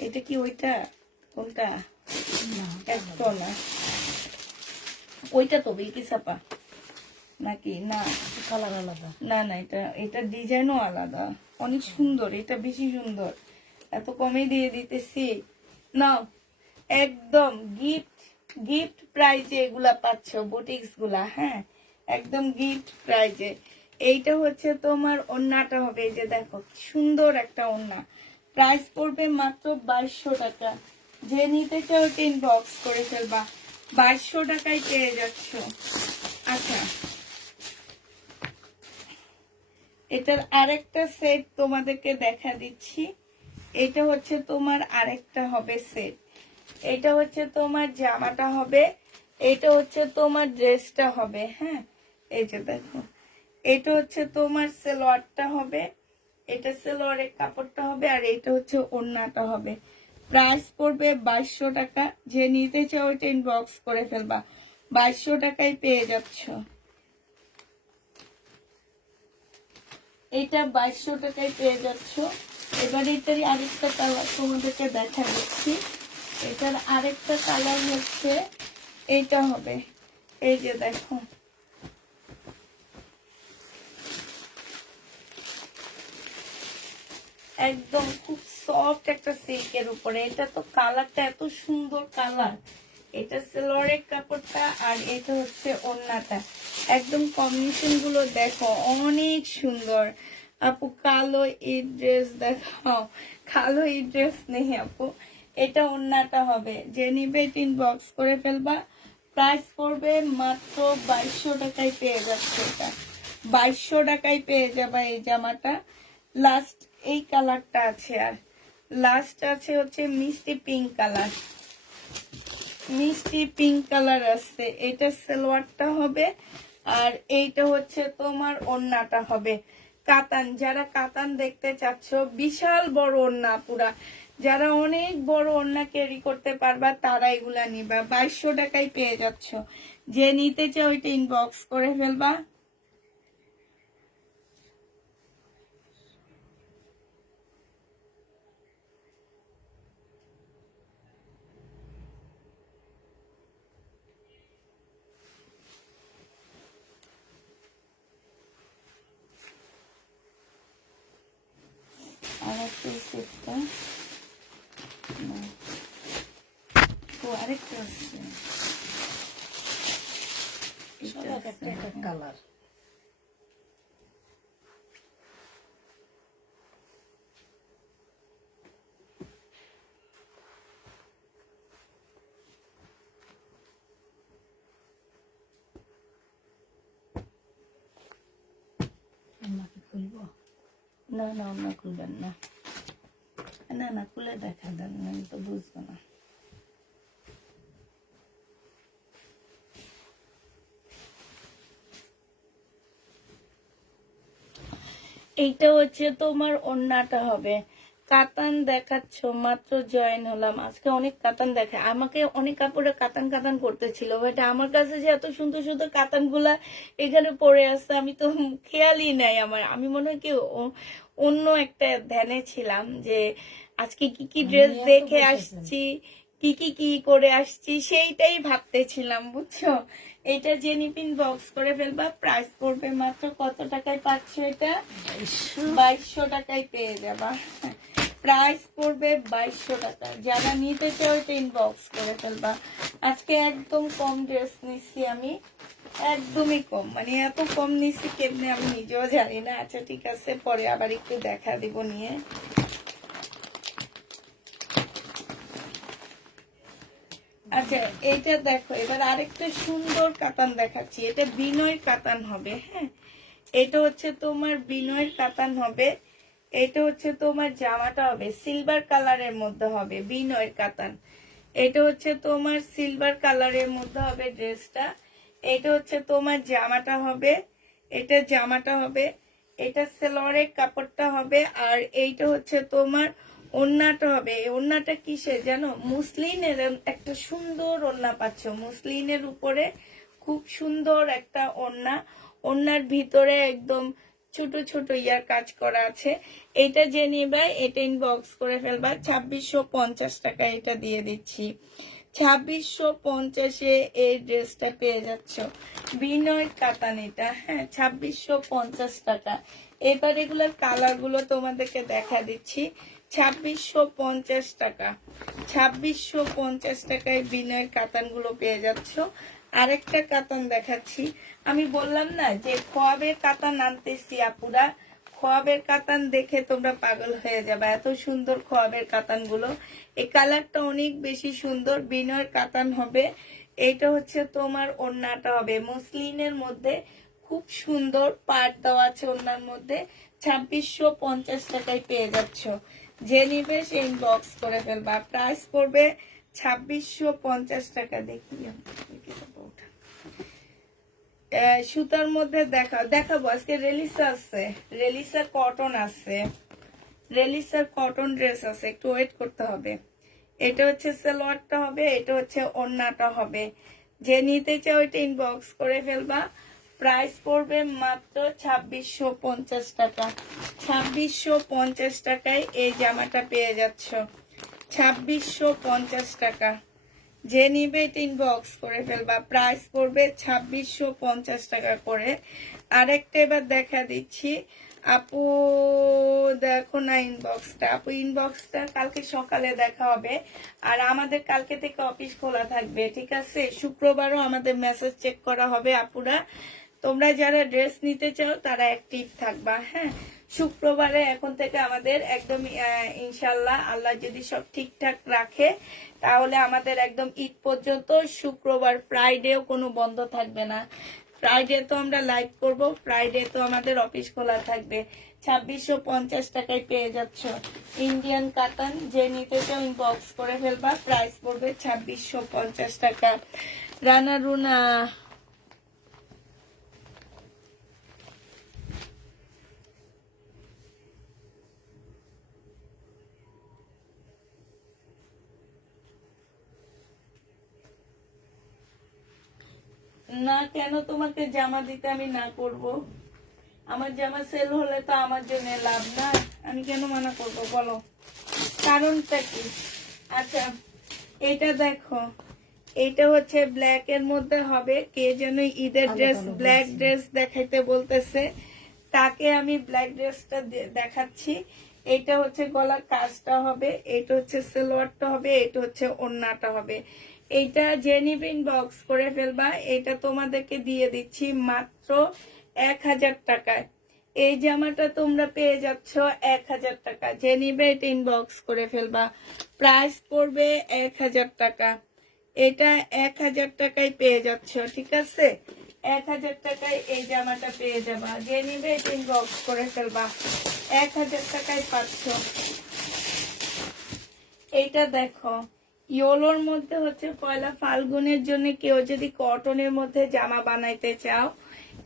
এটা কি ওইটা? কোনটা? একটা না, ওইটা তো বিলকি ছাপা নাকি? না, কালার আলাদা। না না, এটা এটা ডিজাইনও আলাদা, অনেক সুন্দর, এটা বেশি সুন্দর। এত কমে দিয়ে দিতেছি না, একদম গিফট গিফট প্রাইজে এগুলা পাচ্ছ বুটিক্স গুলা। হ্যাঁ, একদম গিফট প্রাইজে। এইটা হচ্ছে তোমার ওড়নাটা হবে, এই যে দেখো সুন্দর একটা ওড়না। প্রাইস পড়বে মাত্র 2200 টাকা। যে নিতে চাও ইনবক্স করে ফেলবা। 2200 টাকায় পেয়ে যাচ্ছ। আচ্ছা, এটার আরেকটা সেট তোমাদেরকে দেখা দিচ্ছি। এটা হচ্ছে তোমার আরেকটা হবে সেট। এটা হচ্ছে তোমার জামাটা হবে, এটা হচ্ছে তোমার ড্রেসটা হবে। হ্যাঁ, এই যে দেখো, এটা হচ্ছে তোমার সালোয়ারটা হবে, এটা সালোয়ারের কাপড়টা হবে, আর এটা হচ্ছে ওড়নাটা হবে। প্রাইস পড়বে 2200 টাকা। যে নিতে চাও ওইটা ইনবক্স করে ফেলবা, 2200 টাকায় পেয়ে যাচ্ছ। এটা 2200 টাকায় পেয়ে যাচ্ছ। এবার এটারই আরেকটা কালার তোমাদেরকে দেখা দিচ্ছি। এটার আরেকটা কালার হচ্ছে এইটা হবে, এই যে দেখো, একদম খুব সফট একটা সিল্কের উপরে। এটা তো কালারটা এত সুন্দর কালার। এটা সালোয়ারের কাপড়টা আর এটা হচ্ছে ওড়নাটা, একদম কম্বিনেশন গুলো দেখো অনেক সুন্দর। আপু কালো এই ড্রেস দেখাও, কালো এই ড্রেস নেই আপু। এটা ওড়নাটা হবে, যে নিবে ইনবক্স করে ফেলবা। প্রাইস পড়বে মাত্র 2200 টাকায় পেয়ে যাচ্ছে। এটা 2200 টাকায় পেয়ে যাবা এই জামাটা। লাস্ট এই কালারটা আছে, আর লাস্ট আছে হচ্ছে মিষ্টি পিঙ্ক কালার, মিষ্টি পিঙ্ক কালার আছে। এটা সালোয়ারটা হবে আর এইটা হচ্ছে তোমার ওড়নাটা হবে কাতান। যারা কাতান দেখতে চাচ্ছ, বিশাল বড় ওড়না পুরা, যারা অনেক বড় ওড়না ক্যারি করতে পারবা তারা এগুলা নিবা। 2200 টাকায় পেয়ে যাচ্ছ। যে নিতে চাও ওইটা ইনবক্স করে ফেলবা। আর একটা সেটটা আরেকটা আছে, কালার খুলবো না না অন্য খুলবেন না, না না খুলে দেখা দেন, আমি তো বুঝবো না। এইটা হচ্ছে তোমার ওড়নাটা হবে কাতান। দেখাচ্ছ মাত্র জয়েন হলাম, আজকে অনেক কাতান দেখে, আমাকে অনেক কাপড়ে কাতান কাতান করতেছিল, বাট আমার কাছে যে এত সুন্দর সুন্দর কাতান গুলা এখানে পড়ে আসছে আমি তো খেয়ালই নাই। আমার আমি মনে হয় কি অন্য একটা ধ্যানে ছিলাম যে আজকে কি কি ড্রেস দেখে আসছি, কি কি কি করে আসছি, সেইটাই ভাবতেছিলাম বুঝছো। এটা জেনিপিন বক্স করে ফেলবা। প্রাইস পড়বে মাত্র কত টাকায় পাচ্ছ? এটা 2200 টাকায় পেয়ে যাবা। প্রাইস পড়বে 2200 টাকা। যারা নিতে চাও এটা ইনবক্স করে ফেলবা। আজকে একদম কম ড্রেস নিচ্ছি আমি, একদমই কম, মানে এত কম নিচ্ছি কেমনে আমি নিজেও জানি না। আচ্ছা ঠিক আছে, পরে আবার একটু দেখা দিব নিয়ে। আচ্ছা এইটা দেখো, এবার আরেকটা সুন্দর কাতান দেখাচ্ছি। এটা বিনয়ের কাতান হবে, হ্যাঁ এটা হচ্ছে তোমার বিনয়ের কাতান হবে। এটা হচ্ছে তোমার জামাটা হবে সিলভার কালারের মধ্যে হবে, বিনয়ের কাতান। এটা হচ্ছে তোমার সিলভার কালারের মধ্যে হবে ড্রেসটা। এটা হচ্ছে তোমার জামাটা হবে, এটা জামাটা হবে, এটা সালোয়ারের কাপড়টা হবে, আর এইটা হচ্ছে তোমার ওড়নাটা হবে। ওড়নাটা কিসের জানো? মুসলিনের একটা সুন্দর ওড়না পাচ্ছ, মুসলিনের উপরে খুব সুন্দর একটা ওড়না। ওড়নার ভিতরে একদম ছোট ছোট ইয়ার কাজ করা আছে। এটা যে নিবে এটা ইনবক্স করে ফেলবা। 2650 টাকা এটা দিয়ে দিচ্ছি। 2650-এ এই ড্রেসটা পেয়ে যাচ্ছ। বিনয় কাতান এটা, হ্যাঁ 2650 টাকা। এবার এগুলোর কালার গুলো তোমাদেরকে দেখা দিচ্ছি। 2650 টাকা, 2650 টাকায় বিনয়ের কাতান গুলো পেয়ে যাচ্ছ। আরেকটা কাতান দেখাচ্ছি। আমি বললাম না যে খোয়াবের কাতান আনতেছি আপুরা, খোয়াবের কাতান দেখে তোমরা পাগল হয়ে যাবে, এত সুন্দর খোয়াবের কাতান গুলো। এই কালারটা অনেক বেশি সুন্দর, বিনয়ের কাতান হবে। এইটা হচ্ছে তোমার ওড়নাটা হবে মসলিনের মধ্যে, খুব সুন্দর পাট দেওয়া আছে ওড়নার মধ্যে। 2650 টাকায় পেয়ে যাচ্ছ। যে নিবে সে ইনবক্স করে ফেলবা। প্রাইস পড়বে 2650 টাকা। দেখি সুতার মধ্যে দেখাবো আজকে। রেলিসা আছে, রেলিসা কটন আছে, রেলিসার কটন ড্রেস আছে, একটু ওয়েট করতে হবে। এটা হচ্ছে সালোয়ারটা হবে, এটা হচ্ছে ওড়নাটা হবে। যে নিতে চাও এটা ইনবক্স করে ফেলবা। প্রাইস পড়বে মাত্র 2650 টাকা। 2650 টাকায় এই জামাটা পেয়ে যাচ্ছ। 2650 টাকা। যে নিবে এটা ইনবক্স করে ফেলবা। প্রাইস পড়বে 2650 টাকা করে। আরেকটা এবার দেখা দিচ্ছি। আপু দেখো না ইনবক্সটা, আপু ইনবক্সটা কালকে সকালে দেখা হবে। আর আমাদের কালকে থেকে অফিস খোলা থাকবে, ঠিক আছে? শুক্রবারও আমাদের মেসেজ চেক করা হবে আপুরা। তোমরা যারা ড্রেস নিতে চাও তারা অ্যাক্টিভ থাকবা, হ্যাঁ। শুক্রবারে এখন থেকে আমাদের একদম ইনশাল্লাহ আল্লাহ যদি সব ঠিকঠাক রাখে তাহলে আমাদের একদম ঈদ পর্যন্ত শুক্রবার ফ্রাইডেও কোনো বন্ধ থাকবে না। ফ্রাইডে তো আমরা লাইভ করব, ফ্রাইডে তো আমাদের অফিস খোলা থাকবে। 2650 টাকায় পেয়ে যাচ্ছ ইন্ডিয়ান কাতান। যে নিতে চাও ইনবক্স করে ফেলবা। প্রাইস পড়বে 2650 টাকা। রানা রুনা না, কেন তোমাকে জামা দিতে আমি না করব? আমার জামা সেল হলে তো আমার জন্য লাভ, না? আমি কেন মানা করব বলো, কারণটা কি? আচ্ছা এটা দেখো, এটা হচ্ছে ব্ল্যাক এর মধ্যে হবে। কে যেন ঈদের ড্রেস ব্ল্যাক ড্রেস দেখাইতে বলতেছে, তাকে আমি ব্ল্যাক ড্রেসটা দেখাচ্ছি। এটা হচ্ছে গলার কাজটা হবে, এটা হচ্ছে সালোয়ারটা হবে, এটা হচ্ছে ওড়নাটা হবে। এইটা জেনিভিন বক্স করে ফেলবা। এটা তোমাদেরকে দিয়ে দিচ্ছি মাত্র 1000 টাকায়। এই জামাটা তোমরা পেয়ে যাচ্ছ 1000 টাকা। জেনিভে এটা ইনবক্স করে ফেলবা। প্রাইস পড়বে 1000 টাকা। এটা 1000 টাকায় পেয়ে যাচ্ছ, ঠিক আছে? 1000 টাকায় এই জামাটা পেয়ে যাবা। যে নিবে এটা ইনবক্স করে ফেলবা। 1000 টাকায় পাচ্ছ। এইটা দেখো, ইয়োলোর মধ্যে হচ্ছে পয়লা ফাল্গুনের জন্য কেউ যদি কটনের মধ্যে জামা বানাইতে চাও,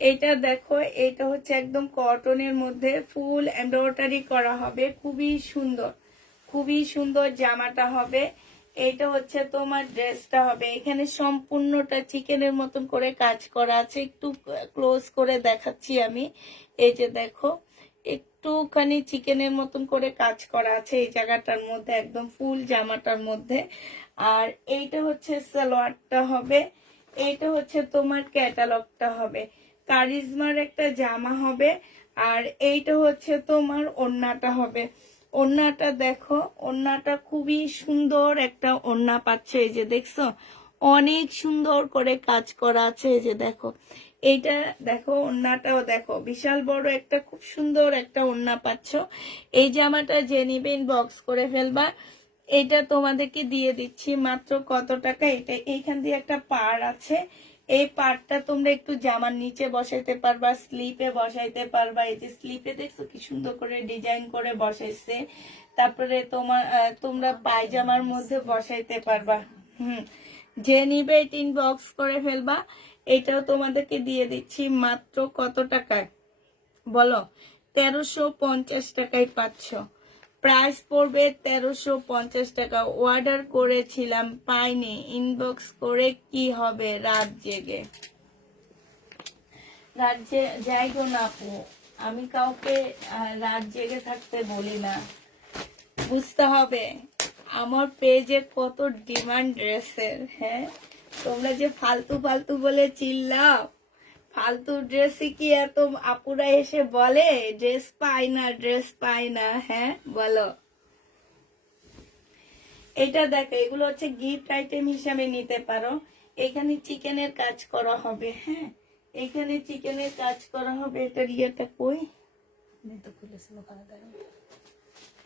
এটা দেখো, এটা হচ্ছে একদম কটনের মধ্যে ফুল এমব্রয়ডারি করা হবে। খুবই সুন্দর, খুবই সুন্দর জামাটা হবে। এটা হচ্ছে তোমার ড্রেসটা হবে। এখানে সম্পূর্ণটা চিকেনের মতন করে কাজ করা আছে। একটু ক্লোজ করে দেখাচ্ছি আমি। এই যে দেখো, একটুখানি চিকেনের মতন করে কাজ করা আছে এই জায়গাটার মধ্যে, একদম ফুল জামাটার মধ্যে। আর এইটা হচ্ছে সালোয়ারটা হবে, এইটা হচ্ছে তোমার ক্যাটালগটা হবে। কারিজমার একটা জামা হবে। আর এইটা হচ্ছে তোমার ওড়নাটা হবে। ওড়নাটা দেখো, ওড়নাটা খুবই সুন্দর একটা ওড়না পাচ্ছ। এই যে দেখছো, অনেক সুন্দর করে কাজ করা আছে। এই যে দেখো, এইটা দেখো, ওড়নাটাও দেখো, বিশাল বড় একটা খুব সুন্দর একটা ওড়না পাচ্ছ। এই জামাটা যে নিবে ইনবক্স করে ফেলবা। এটা তোমাদেরকে দিয়ে দিচ্ছি মাত্র কত টাকা? এটা এইখান দিয়ে একটা পাড় আছে, এই পাড়টা তোমরা একটু জামার নিচে বসাইতে পারবা, স্লিপে বসাইতে পারবা। এই যে স্লিপে দেখছো কি সুন্দর করে ডিজাইন করে বসাইছে। তারপরে তোমরা পায়জামার মধ্যে বসাইতে পারবা। যে নিবে এটা ইনবক্স করে ফেলবা। এটাও তোমাদেরকে দিয়ে দিচ্ছি মাত্র কত টাকায় বলো? 1350 টাকায় পাচ্ছ। প্রাইস পড়বে 1350 টাকা। অর্ডার করেছিলাম, পাইনি, ইনবক্স করে কি হবে? রাত জেগে যাই গো না আপু, আমি কাউকে রাত জেগে থাকতে বলি না। বুঝতে হবে আমার পেজে কত ডিমান্ড ড্রেসের। হ্যাঁ, তোমরা যে ফালতু ফালতু বলে চিল্লাও, ফালতু ড্রেসই কি এত আপুরা এসে বলে ড্রেস পাই না, ড্রেস পাই না? হ্যাঁ বলো। এটা দেখো, এগুলো হচ্ছে গিফট আইটেম হিসাবে নিতে পারো। এখানে চিকেনের কাজ করা হবে, হ্যাঁ, এখানে চিকেনের কাজ করা হবে। এটার ইয়েটা কই?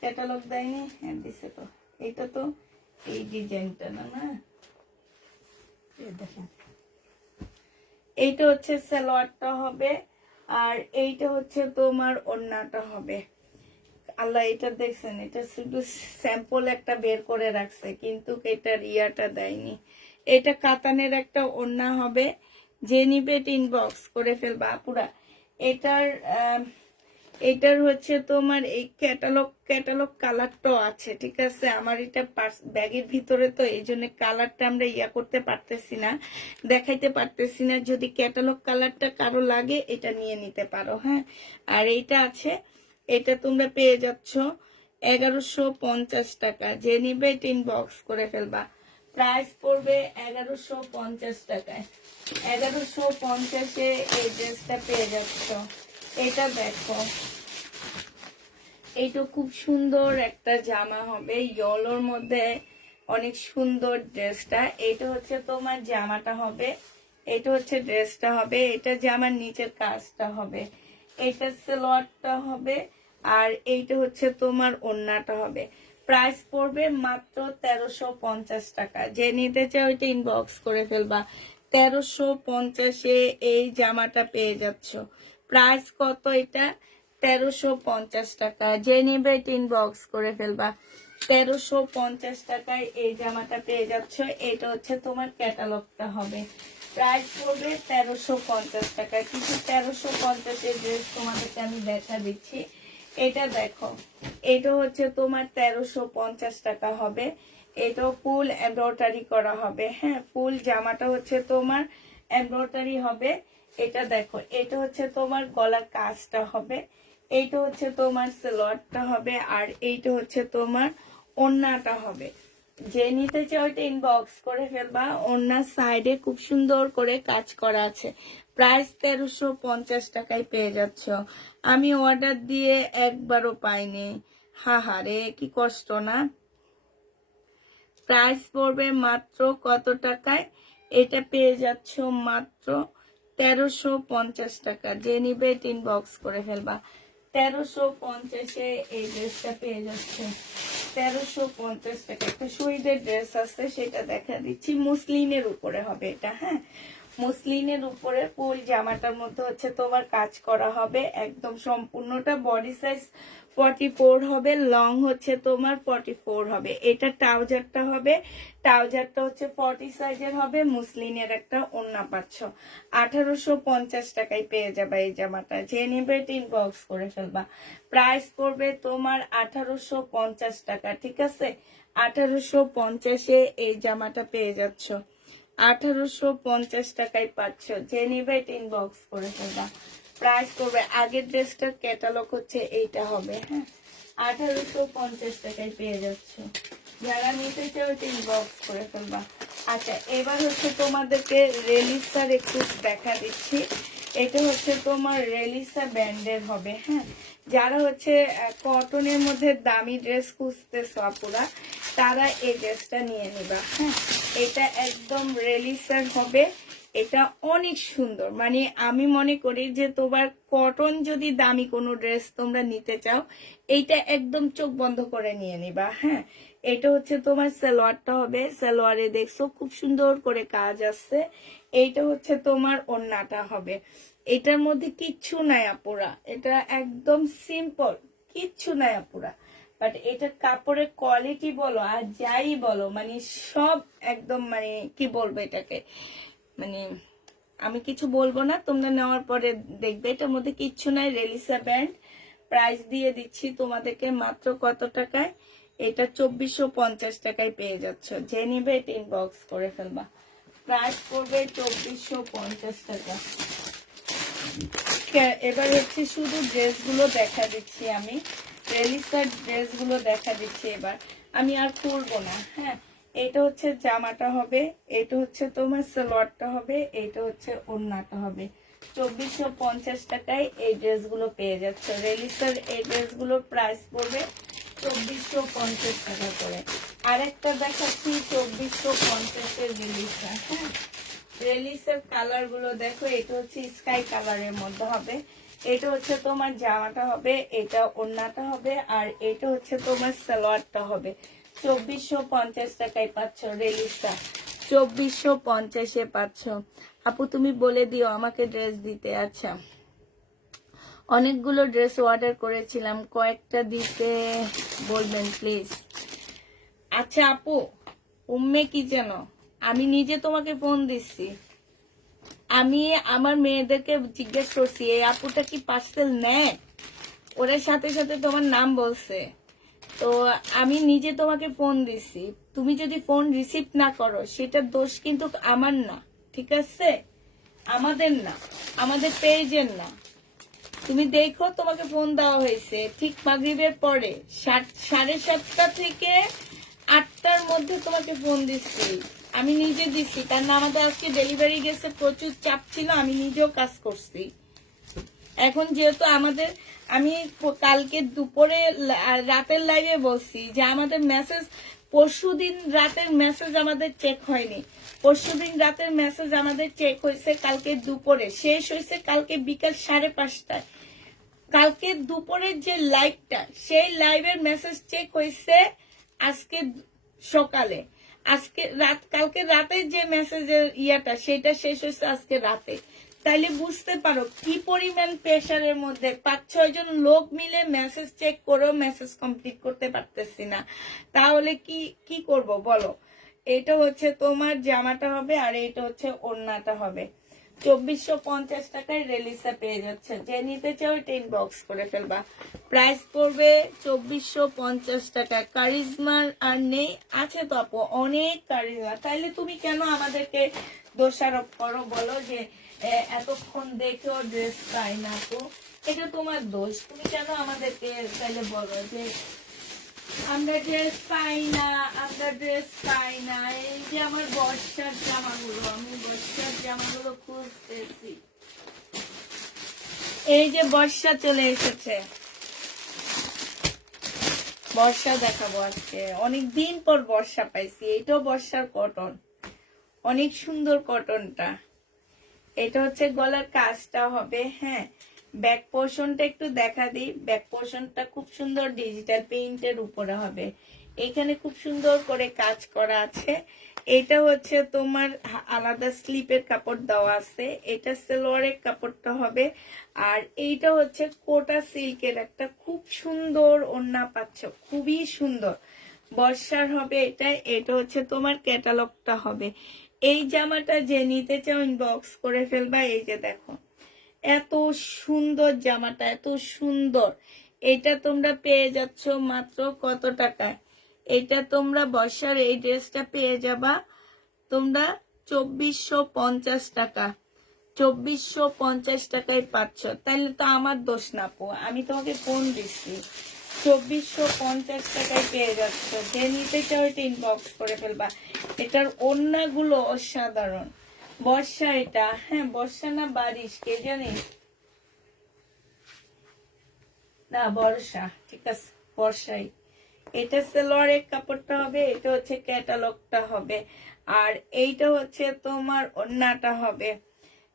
ক্যাটালগ দেয়নি? হ্যাঁ দিছে তো। এটা তো এই ডিজাইনটা না, না দেখেন, এইটা হচ্ছে সালোয়ারটা হবে। আর এইটা হচ্ছে তোমার ওড়নাটা হবে। আল্লাহ, এটা দেখছেন, এটা শুধু স্যাম্পল একটা বের করে রাখছে, কিন্তু এটার ইয়াটা দেয়নি। এটা কাতানের একটা ওড়না হবে। যে নিবে ইনবক্স করে ফেলবা আপুরা। এটার এটার হচ্ছে তোমার এই ক্যাটালগ কালারটাও আছে, ঠিক আছে। আমার এটা ব্যাগের ভিতরে, তো এই জন্য কালারটা আমরা করতে পারতেছি না, দেখাইতে পারতেছি না। যদি ক্যাটালগ কালারটা কারো লাগে এটা নিয়ে নিতে পারো, হ্যাঁ। আর এইটা আছে, এটা তোমরা পেয়ে যাচ্ছ 1150 টাকা। যে নিবে এটা ইনবক্স করে ফেলবা। প্রাইস পড়বে 1150 টাকায়। 1150-এ এই ড্রেসটা পেয়ে যাচ্ছ। এটা দেখো, এইটা খুব সুন্দর একটা জামা হবে, ইয়েলোর মধ্যে অনেক সুন্দর ড্রেসটা। এটা হচ্ছে তোমার জামাটা হবে, এটা হচ্ছে ড্রেসটা হবে, এটা জামার নিচের কাজটা হবে, এটা সালোয়ারটা হবে, আর এইটা হচ্ছে তোমার ওড়নাটা হবে। প্রাইস পড়বে মাত্র 1350 টাকা। যে নিতে চাও ওইটা ইনবক্স করে ফেলবা। 1350-এ এই জামাটা পেয়ে যাচ্ছ। প্রাইস কত এটা? 1350 টাকা। যে নিবে এটা ইনবক্স করে ফেলবা। 1350 টাকায় এই জামাটা পেয়ে যাচ্ছ। এটা হচ্ছে তোমার ক্যাটালগটা হবে। প্রাইস পড়বে 1350 টাকা। কিন্তু 1350-এর ড্রেস তোমাদেরকে আমি দেখা দিচ্ছি। এটা দেখো, এটা হচ্ছে তোমার 1350 টাকা হবে। এটা ফুল এমব্রয়ডারি করা হবে, হ্যাঁ। ফুল জামাটা হচ্ছে তোমার এমব্রয়ডারি হবে। এটা দেখো, এটা হচ্ছে তোমার গলার কাজটা হবে, এইটা হচ্ছে তোমার সালোয়ারটা হবে, আর এইটা হচ্ছে তোমার ওড়নাটা হবে। যে নিতে চাও ওইটা ইনবক্স করে ফেলবা। ওড়নার সাইডে খুব সুন্দর করে কাজ করা আছে। প্রাইস 1350 টাকায় পেয়ে যাচ্ছ। আমি অর্ডার দিয়ে একবারও পাইনি, রে কি কষ্ট না। প্রাইস পড়বে মাত্র কত টাকায়? এটা পেয়ে যাচ্ছ মাত্র 1350 টাকা। যে নিবে এটা ইনবক্স করে ফেলবা। 1350-এ এই ড্রেসটা পেয়ে যাচ্ছে। 1350 টাকা। একটা শহীদের ড্রেস আছে, সেটা দেখা দিচ্ছি। মুসলিনের উপরে হবে এটা, হ্যাঁ। মুসলিনের উপরে ফুল জামাটার মধ্যে হচ্ছে তোমার কাজ করা হবে একদম সম্পূর্ণটা। বডি সাইজ 44 হবে, লং হচ্ছে তোমার 44 হবে। এটা ট্রাউজারটা হবে, ট্রাউজারটা হচ্ছে 40 সাইজের হবে। মুসলিনের একটা ওড়না পাচ্ছ। 1850 টাকায় পেয়ে যাবে এই জামাটা। যে নিবে ইনবক্স করে ফেলবা। প্রাইস পড়বে তোমার 1850 টাকা, ঠিক আছে। 1850-এ এই জামাটা পেয়ে যাচ্ছ। 1850 টাকায় পাচ্ছ। যে নিবে ইনবক্স করে ফেলবা। প্রাইস করবে, আগের ড্রেসটার ক্যাটালগ হচ্ছে এইটা হবে, হ্যাঁ। 1850 টাকায় পেয়ে যাচ্ছ। যারা নিতে চাও ওইটা ইনবক্স করে ফেলবা। আচ্ছা, এবার হচ্ছে তোমাদেরকে রেলিসার একটু দেখা দিচ্ছি। এটা হচ্ছে তোমার রেলিসা ব্যান্ডের হবে, হ্যাঁ। যারা হচ্ছে কটনের মধ্যে দামি ড্রেস খুঁজতেছ আপুরা, তারা এই ড্রেসটা নিয়ে নিবা, হ্যাঁ। এটা একদম রেলিসার হবে। এটা অনেক সুন্দর, মানে আমি মনে করি যে তোমার কটন যদি দামি কোনো ড্রেস তোমরা নিতে চাও, এইটা একদম চোখ বন্ধ করে নিয়ে নিবা, হ্যাঁ। এটা হচ্ছে তোমার সালোয়ারটা হবে। সালোয়ারে দেখছো খুব সুন্দর করে কাজ আছে। এইটা হচ্ছে তোমার ওড়নাটা হবে। এটার মধ্যে কিচ্ছু নাই আপুরা, এটা একদম সিম্পল, কিচ্ছু নাই আপুরা। বাট এটার কাপড়ের কোয়ালিটি বলো আর যাই বলো, মানে সব একদম, মানে কি বলবো এটাকে, মানে আমি কিছু বলবো না, তোমরা নেওয়ার পরে দেখবে এটার মধ্যে কিচ্ছু নাই। রেলিসা ব্যান্ড। প্রাইস দিয়ে দিচ্ছি তোমাদেরকে মাত্র কত টাকায়? এটা 2450 টাকায় পেয়ে যাচ্ছ। যে নিবে এটা ইনবক্স করে ফেলবা। প্রাইস পড়বে 2450 টাকা। এবার হচ্ছে শুধু ড্রেসগুলো দেখা দিচ্ছি আমি, রেলিসার ড্রেসগুলো দেখা দিচ্ছি এবার। আমি আর করবো না, হ্যাঁ। এটা হচ্ছে জামাটা হবে, এটা হচ্ছে তোমার সালোয়ারটা হবে, এটা হচ্ছে ওড়নাটা হবে। 2450 টাকায় এই ড্রেসগুলো পেয়ে যাচ্ছে। রেলিসার এই ড্রেসগুলোর প্রাইস পড়বে 2450 টাকা করে। আরেকটা দেখাচ্ছি 2450-এর রেলিসা, হ্যাঁ। রেলিসের কালার গুলো দেখো, এটা হচ্ছে স্কাই কালারের মধ্যে হবে। এটা হচ্ছে তোমার জামাটা হবে, এটা ওড়নাটা হবে, আর এটা হচ্ছে তোমার সালোয়ারটা হবে। 2450 টাকায় পাচ্ছ রেলিসা। 2450-এ পাচ্ছ। আপু তুমি বলে দিও আমাকে ড্রেস দিতে। আচ্ছা, অনেকগুলো ড্রেস অর্ডার করেছিলাম, কয়েকটা দিতে বলবেন প্লিজ। আচ্ছা আপু, উম্মে কি যেন, আমি নিজে তোমাকে ফোন দিচ্ছি। আমি আমার মেয়েদেরকে জিজ্ঞেস করছি এই আপুটা কি পার্সেল নেয়। ওদের সাথে সাথে তোমার নাম বলছে। তো আমি নিজে তোমাকে ফোন দিছি, তুমি যদি ফোন রিসিভ না করো সেটা দোষ কিন্তু আমার না, ঠিক আছে? আমাদের না, আমাদের পেজের না। তুমি দেখো তোমাকে ফোন দেওয়া হয়েছে ঠিক মাগরিবের পরে, 7:30 থেকে 8টার মধ্যে তোমাকে ফোন দিচ্ছি। আমি নিজে দিচ্ছি, কারণ আমাদের আজকে ডেলিভারি গেছে, প্রচুর চাপ ছিল, আমি নিজেও কাজ করছি। এখন যেহেতু আমাদের, আমি কালকে দুপুরে রাতের লাইভে বলছি যে আমাদের মেসেজ পরশুদিন রাতের মেসেজ আমাদের চেক হয়নি, পরশুদিন রাতের মেসেজ আমাদের চেক হয়েছে কালকে দুপুরে, শেষ হয়েছে কালকে বিকাল 5:30টায়। কালকে দুপুরের যে লাইভটা, সেই লাইভের মেসেজ চেক হয়েছে আজকে সকালে। আজকে রাত, কালকে রাতের যে মেসেজের ইয়াটা সেটা শেষ হয়েছে আজকে রাতে। তাইলে বুঝতে পারো কি পরিমাণ প্রেশারের মধ্যে 5-6 জন লোক মিলে মেসেজ চেক করেও মেসেজ কমপ্লিট করতে পারতেছি না। তাহলে কি কি করব বলো? এটা হচ্ছে তোমার জামাটা হবে, আর এটা হচ্ছে ওড়নাটা হবে। 2450 টাকায় রিলিজে পেয়ে যাচ্ছে। যে নিতে চাও এটা ইনবক্স করে ফেলবা। প্রাইস পড়বে 2450 টাকা। কারিজমার আর নেই, আছে তো আপু অনেক কারিজমা। তাইলে তুমি কেন আমাদেরকে দোষারোপ করো বলো যে এতক্ষণ দেখেও ড্রেস পাই না? তো এটা তোমার দোষ। তুমি কেন আমাদেরকে তাইলে বলো যে আমরা ড্রেস পাই না, আমরা ড্রেস পাই না? এই যে আমার বর্ষার জামাগুলো, আমি বর্ষার জামাগুলো খুঁজতেছি। এই যে বর্ষা চলে এসেছে, বর্ষা দেখাবো আজকে। অনেকদিন পর বর্ষা পাইছি। এইটাও বর্ষার কটন, অনেক সুন্দর কটনটা। এটা হচ্ছে গলার কাজটা হবে, হ্যাঁ। ব্যাক পোর্শনটা একটু দেখা দিই। ব্যাক পোর্শনটা খুব সুন্দর ডিজিটাল প্রিন্টের উপরে হবে। এখানে খুব সুন্দর করে কাজ করা আছে। এটা হচ্ছে তোমার আলাদা স্লিপের কাপড় দেওয়া আছে। এটা সালোয়ারের কাপড়টা হবে। আর এইটা হচ্ছে কোটা সিল্কের একটা খুব সুন্দর ওড়না পাচ্ছ, খুবই সুন্দর। বর্ষার হবে এটা। এটা হচ্ছে তোমার ক্যাটালগটা হবে। এই জামাটা যে নিতে চাও ইনবক্স করে ফেলবা। এই যে দেখো এত সুন্দর জামাটা, এত সুন্দর। এটা তোমরা পেয়ে যাচ্ছ মাত্র কত টাকায়? এটা তোমরা বর্ষার এই ড্রেসটা পেয়ে যাবা তোমরা 2450 টাকা। 2450 টাকায় পাচ্ছ। তাহলে তো আমার দোষ না পো, আমি তোমাকে ফোন দিচ্ছি। 2450 টাকায় পেয়ে যাচ্ছ। যে নিতে চাও এটা ইনবক্স করে ফেলবা। এটার ওড়নাগুলো অসাধারণ। বর্ষা এটা, হ্যাঁ বর্ষা না বারিশ কে জানি না, বর্ষা, ঠিক আছে বর্ষাই। এটা সালোয়ারের কাপড়টা হবে, এটা হচ্ছে ক্যাটালগটা হবে, আর এইটা হচ্ছে তোমার ওড়নাটা হবে।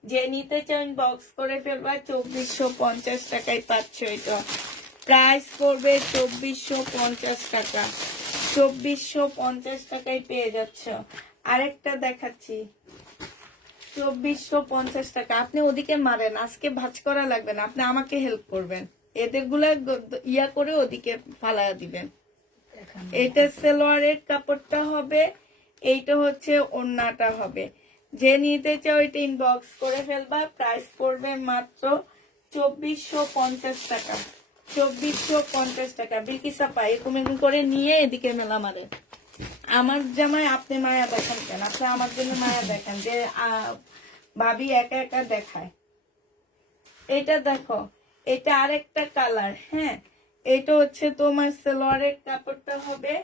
যে নিতে চাও ইনবক্স করে ফেলবা। 2450 টাকায় পাচ্ছ। এটা প্রাইস পড়বে 2450 টাকা। 2450 টাকায় পেয়ে যাচ্ছ। আরেকটা দেখাচ্ছি 2450 টাকা। আপনি ওদিকে মারেন, আজকে ভাঁজ করা লাগবে না, আপনি আমাকে হেল্প করবেন। এদের গুলা ইয়া করে ওদিকে ফালা দিবেন। এইটা সালোয়ারের কাপড়টা হবে, এইটা হচ্ছে ওড়নাটা হবে। যে নিতে চাও এটা ইনবক্স করে ফেলবা। প্রাইস পড়বে মাত্র 2450 টাকা। 2450 টাকা। বিকিসা পাই এরকম এরকম করে নিয়ে এদিকে মেলা মারে। আমার জামাই আপনি মায়া দেখান কেন? আপনি আমার জন্য মায়া দেখান যে ভাবি একা একা দেখায়। এটা দেখো, এটা আরেকটা কালার, হ্যাঁ। এটা হচ্ছে তোমার সালোয়ারের কাপড়টা হবে,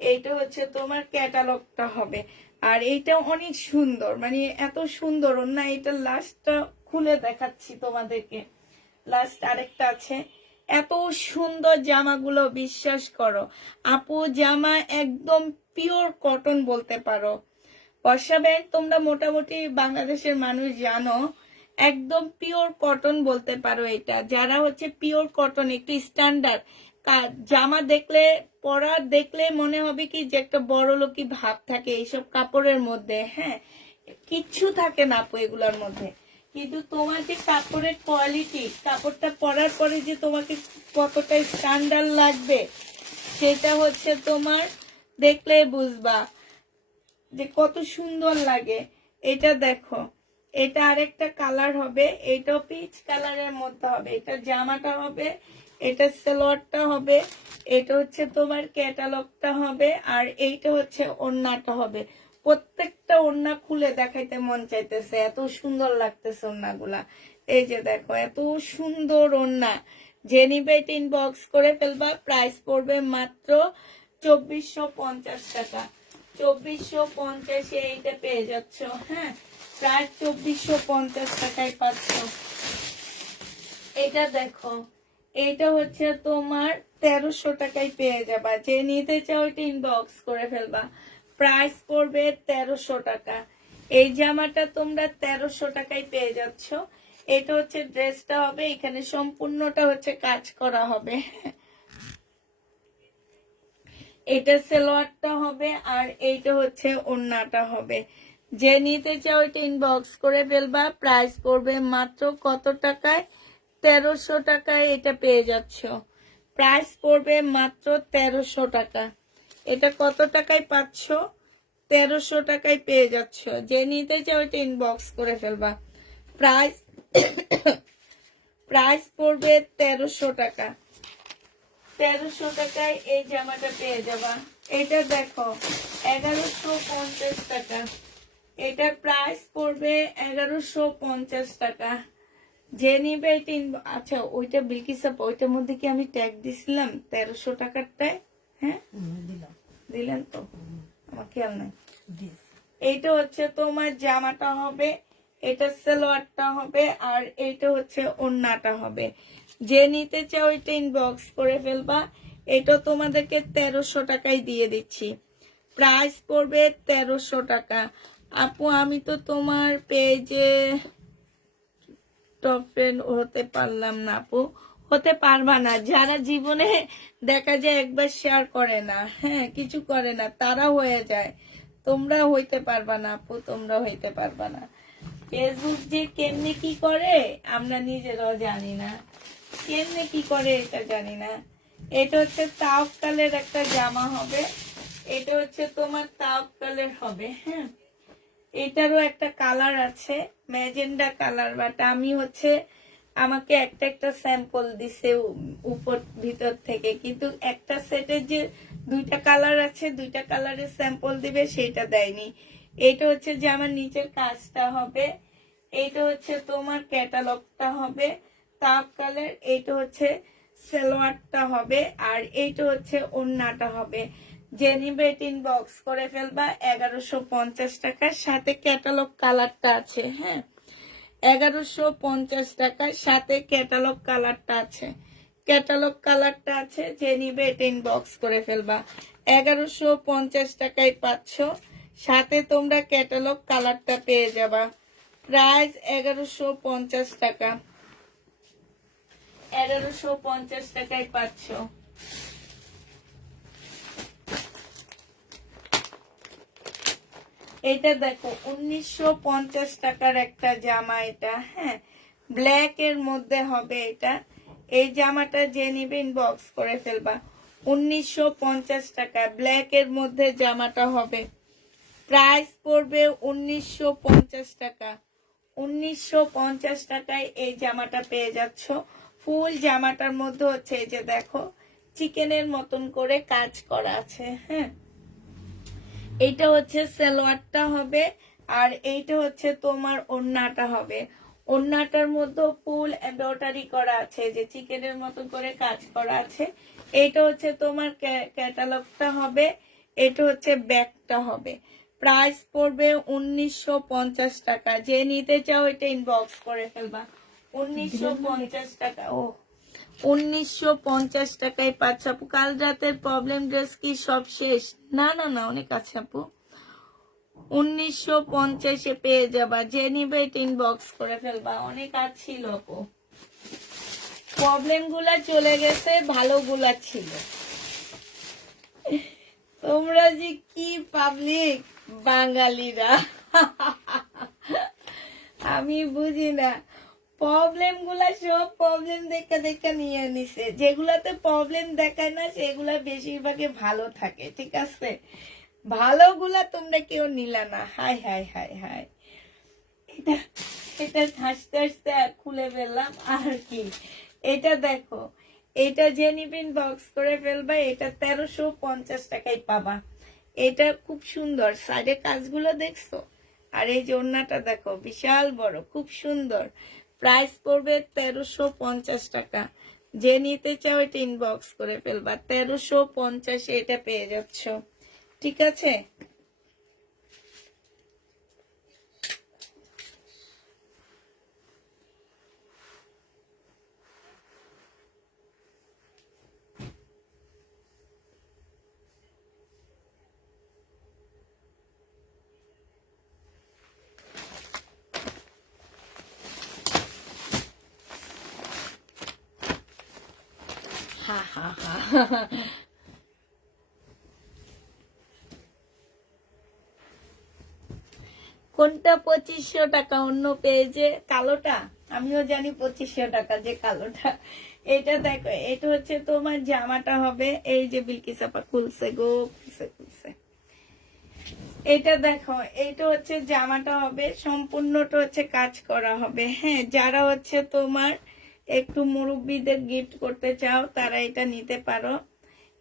এইটা হচ্ছে তোমার ক্যাটালগটা হবে। আর এইটা অনেক সুন্দর, মানে এত সুন্দর না। এটা লাস্টটা খুলে দেখাচ্ছি তোমাদেরকে। লাস্ট আরেকটা আছে। এত সুন্দর জামাগুলো, বিশ্বাস করো আপু, জামা একদম পিওর কটন বলতে পারো। বর্ষা ব্যাগ তোমরা মোটামুটি বাংলাদেশের মানুষ জানো, একদম পিওর কটন বলতে পারো। এটা যারা হচ্ছে পিওর কটন, একটু স্ট্যান্ডার্ড জামা দেখলে, পরা দেখলে মনে হবে কি যে একটা বড় লোকই ভাব থাকে এইসব কাপড়ের মধ্যে, হ্যাঁ। কিচ্ছু থাকে না আপু এগুলোর মধ্যে। কিন্তু তোমার যে কাপড়ের কোয়ালিটি, কাপড়টা পরার পরে যে তোমাকে কতটা স্ট্যান্ডার্ড লাগবে সেটা হচ্ছে তোমার দেখলে বুঝবা যে কত সুন্দর লাগে। এটা দেখো, এটা আরেকটা কালার হবে, এটা পিচ কালারের মধ্যে হবে। এটা জামাটা হবে, এটা সালোয়ারটা হবে, এটা হচ্ছে তোমার ক্যাটালগটা হবে, আর এইটা হচ্ছে ওড়নাটা হবে। প্রত্যেকটা ওড়না খুলে দেখাইতে মন চাইতেছে, এত সুন্দর লাগতেছে ওড়নাগুলা। এই যে দেখো এত সুন্দর ওড়না। যে নিবে ইনবক্স করে ফেলবা। প্রাইস পড়বে মাত্র 2450 টাকা। 2450 এইটা পেয়ে যাচ্ছ। হ্যাঁ, প্রায় 2450 টাকায় পাচ্ছ। এটা দেখো, এটা হচ্ছে তোমার 1300 টাকায় পেয়ে যাবা। যে নিতে চাও এটা ইনবক্স করে ফেলবা। প্রাইস পড়বে 1300 টাকা। এই জামাটা তোমরা 1300 টাকায় পেয়ে যাচ্ছ। এটা হচ্ছে ড্রেসটা হবে, এখানে সম্পূর্ণটা হচ্ছে কাজ করা হবে। এটা সালোয়ারটা হবে, আর এইটা হচ্ছে ওড়নাটা হবে। যে নিতে চাও এটা ইনবক্স করে ফেলবা। প্রাইস পড়বে মাত্র কত টাকায়? 1300 টাকায় এটা পেয়ে যাচ্ছ। প্রাইস পড়বে মাত্র 1300 টাকা। এটা কত টাকায় পাচ্ছ? 1300 টাকায় পেয়ে যাচ্ছ। যে নিতে চাও এটা ইনবক্স করে ফেলবা। প্রাইস প্রাইস পড়বে 1300 টাকা। 1300 টাকায় এই জামাটা পেয়ে যাবা। এটা দেখো 1150 টাকা। এটার প্রাইস পড়বে 1150 টাকা। যে নিবে এটা আচ্ছা, ওইটা বিলকিস আপা, ওইটার মধ্যে কি আমি ট্যাগ দিছিলাম 1300 টাকারটায়? হ্যাঁ দিলাম। দিলেন তো, আমার খেয়াল নাই। দিস। এইটা হচ্ছে তোমার জামাটা হবে, এটা সালোয়ারটা হবে, আর এইটা হচ্ছে ওড়নাটা হবে। যে নিতে চাও এটা ইনবক্স করে ফেলবা। এটা তোমাদেরকে 1300 টাকায় দিয়ে দিচ্ছি। প্রাইস পড়বে 1300 টাকা। আপু আমি তো তোমার পেজে টপ ফ্রেন্ড হতে পারলাম না। আপু হতে পারবা না, যারা জীবনে দেখা যায় একবার শেয়ার করে না, হ্যাঁ কিছু করে না, তারা হয়ে যায়। তোমরা হইতে পারবা না আপু, তোমরা হইতে পারবা না। ফেসবুক যে কেমনে কি করে আমরা নিজেরাও জানি না, কেমনে কি করে এটা জানি না। এটা হচ্ছে তাওয়াক্কালের একটা জামা হবে, এটা হচ্ছে তোমার তাওয়াক্কালের হবে। হ্যাঁ, এটারও একটা কালার আছে, ম্যাজেন্ডা কালার, বাট আমি হচ্ছে আমাকে একটা একটা স্যাম্পল দিছে উপর ভিতর থেকে, কিন্তু একটা সেটের যে দুইটা কালার আছে, দুইটা কালারের স্যাম্পল দিবে সেটা দেয়নি। এটা হচ্ছে যে আমার নিচের কাজটা হবে, এইটা হচ্ছে তোমার ক্যাটালগটা হবে তাওয়াক্কালের, এইটা হচ্ছে সালোয়ারটা হবে, আর এইটা হচ্ছে ওড়নাটা হবে। যে নিবে ইনবক্স করে ফেলবা। 1150 টাকার সাথে ক্যাটালগ কালারটা আছে। হ্যাঁ, 1150 টাকার সাথে ক্যাটালগ কালারটা আছে। ক্যাটালগ কালারটা আছে, যে নিবে এটা ইনবক্স করে ফেলবা। 1150 টাকায় পাচ্ছ, সাথে তোমরা ক্যাটালগ কালারটা পেয়ে যাবা। প্রাইস 1150 টাকা। 1150 টাকায় পাচ্ছ। এটা দেখো 1950 টাকার একটা জামা এটা। হ্যাঁ, ব্ল্যাক এর মধ্যে হবে এটা। এই জামাটা যে নিবে ইনবক্স করে ফেলবা। 1950 টাকা ব্ল্যাক এর মধ্যে জামাটা হবে। প্রাইস পড়বে 1950 টাকা। 1950 টাকায় এই জামাটা পেয়ে যাচ্ছ। ফুল জামাটার মধ্যে হচ্ছে এই যে দেখো চিকেনের মতন করে কাজ করা আছে। হ্যাঁ, এইটা হচ্ছে সালোয়ারটা হবে, আর এইটা হচ্ছে তোমার ওড়নাটা হবে। ওড়নাটার মধ্যে ফুল এমব্রয়ডারি করা আছে, যে চিকেনের মতো করে কাজ করা আছে। এইটা হচ্ছে তোমার ক্যাটালগটা হবে, এটা হচ্ছে ব্যাগটা হবে। প্রাইস পড়বে 1950 টাকা। যে নিতে চাও এটা ইনবক্স করে ফেলবা। 1950 টাকা। ও 1950 টাকায় পাচ্ছ আপু। কাল রাতের প্রবলেম ড্রেস কি সব শেষ? না না না, অনেক আছে আপু। 1950 পেয়ে যাবা। যে নিবে এটা ইনবক্স করে ফেলবা। অনেক কাজ ছিল আপু, প্রবলেম গুলা চলে গেছে, ভালো গুলা ছিল। তোমরা যে কি পাবলিক বাঙালিরা, আমি বুঝি না। প্রবলেম গুলা সব প্রবলেম দেখা দেখা নিয়ে নিছে, যেগুলাতে প্রবলেম দেখায় না সেগুলা বেশিরভাগই ভালো থাকে। ঠিক আছে, ভালো গুলা তোমরা কেউ নিলা না। হাই হাই হাই হাই, এটা এটা হাসতে হাসতে খুলে ফেললাম আর কি। এটা দেখো, এটা যে নিবেন বক্স করে ফেলবা, এটা 1350 টাকায় পাবা। এটা খুব সুন্দর, সাইডে কাজগুলো দেখছো, আর এই যে ওড়নাটা দেখো বিশাল বড়, খুব সুন্দর। প্রাইস পড়বে 1350 টাকা। যে নিতে চাও এটা ইনবক্স করে ফেলবা, 1350 এটা পেয়ে যাচ্ছ। ঠিক আছে, হা হা হা। কোনটা 2500 টাকা অন্য পেজে? কালোটা আমিও জানি 2500 টাকা, যে কালোটা। এটা দেখো, এটা হচ্ছে তোমার জামাটা হবে, এই যে বিলকিস আপা খুলছে গো, খুলছে খুলছে। এটা দেখো, এটা হচ্ছে জামাটা হবে, সম্পূর্ণটা হচ্ছে কাজ করা হবে। হ্যাঁ, যারা হচ্ছে তোমার একটু মুরব্বীদের গিফট করতে চাও তারা এটা নিতে পারো।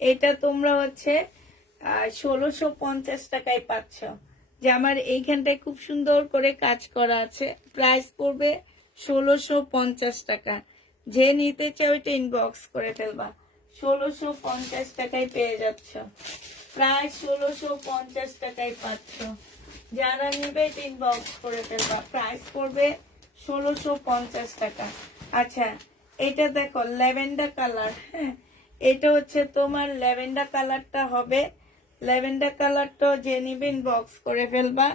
এটা তোমরা হচ্ছে 1650 টাকায় পাচ্ছ। জামার এইখানটায় খুব সুন্দর করে কাজ করা আছে। প্রাইস পড়বে 1650 টাকা। যে নিতে চাও এটা ইনবক্স করে ফেলবা, 1650 টাকায় পেয়ে যাচ্ছ। প্রায় 1650 টাকায় পাচ্ছ। যারা নিবে এটা ইনবক্স করে ফেলবা, প্রাইস পড়বে 1650 টাকা। আচ্ছা, এটা দেখো ল্যাভেন্ডার কালার। হ্যাঁ, এটা হচ্ছে তোমার ল্যাভেন্ডার কালারটা হবে। ল্যাভেন্ডার কালারটা যে নিবে ইনবক্স করে ফেলবা।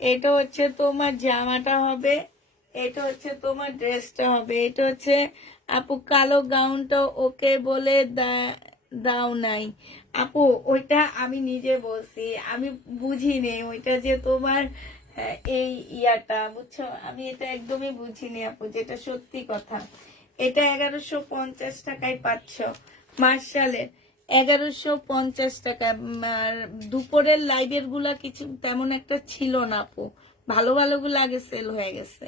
এটা হচ্ছে তোমার জামাটা হবে, এটা হচ্ছে তোমার ড্রেসটা হবে। এটা হচ্ছে আপু কালো গাউনটা ওকে বলে দাও নাই আপু, ওইটা আমি নিজে বলছি, আমি বুঝিনি ওইটা যে তোমার এই ইয়াটা, বুঝছো, আমি এটা একদমই বুঝিনি আপু, যেটা সত্যি কথা। এটা 1150 টাকায় পাচ্ছ। মার্শালের 1150 টাকা। আর দুপুরের লাইভের গুলা কিছু তেমন একটা ছিল না আপু, ভালো ভালো গুলো আগে সেল হয়ে গেছে।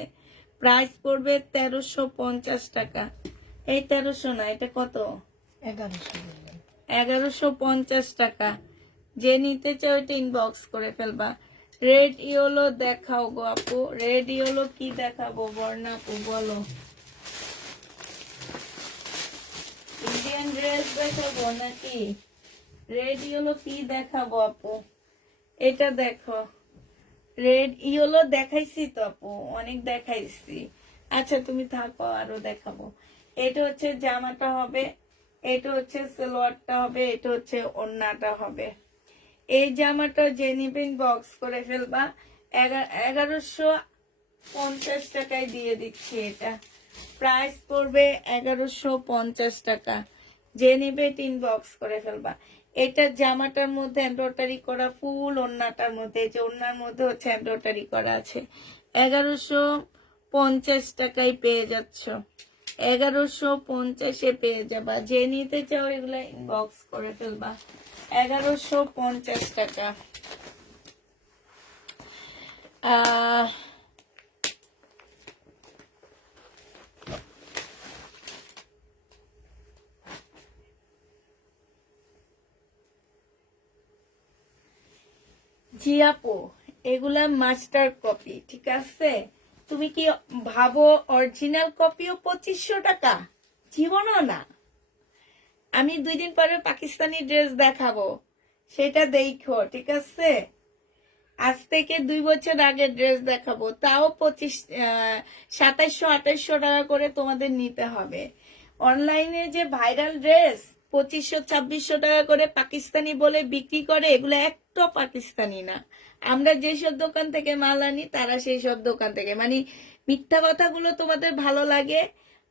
প্রাইস পড়বে 1350 টাকা। এই 1300 না, এটা কত? 1150 টাকা। যে নিতে চাও এটা ইনবক্স করে ফেলবা। রেড ইয়েলো দেখাও গো আপু, রেড ইয়েলো কি দেখাবো বর্ণা আপু বলো? ইন্ডিয়ান ড্রেস দেখাবো নাকি রেড ইয়েলো কি দেখাবো আপু? এটা দেখো, রেড ইয়েলো দেখাইছি তো আপু, অনেক দেখাইছি। আচ্ছা তুমি থাকো, আরো দেখাবো। এটা হচ্ছে জামাটা হবে, এটা হচ্ছে সালোয়ারটা হবে, এটা হচ্ছে ওড়নাটা হবে। এই জামাটা যে নিবেন বক্স করে ফেলবা। 1150 টাকায় দিয়ে দিচ্ছি এটা। প্রাইস পড়বে 1150 টাকা। যে নিবে ইনবক্স করে ফেলবা। এটা জামাটার মধ্যে এমব্রয়ডারি করা, ফুল ওড়নাটার মধ্যে, যে ওড়নার মধ্যে হচ্ছে এমব্রয়ডারি করা আছে। 1150 টাকায় পেয়ে যাচ্ছ। 1150-এ পেয়ে যাবা। যে নিতে চাও এগুলো ইনবক্স করে ফেলবা। 1150 টাকা। জি আপু, এগুলা মাস্টার কপি, ঠিক আছে। তুমি কি ভাবো অরিজিনাল কপিও 2500 টাকা? জীবনও না। আমি 2 দিন পরে পাকিস্তানি ড্রেস দেখাবো, সেটা দেখো, ঠিক আছে। আজ থেকে 2 বছর আগে ড্রেস দেখাবো, তাও 2700-2800 টাকা করে তোমাদের নিতে হবে। অনলাইনে যে ভাইরাল ড্রেস 2500-2600 টাকা করে পাকিস্তানি বলে বিক্রি করে, এগুলো একটা পাকিস্তানি না। আমরা যেসব দোকান থেকে মাল আনি তারা সেই সব দোকান থেকে, মানে মিথ্যা কথাগুলো তোমাদের ভালো লাগে।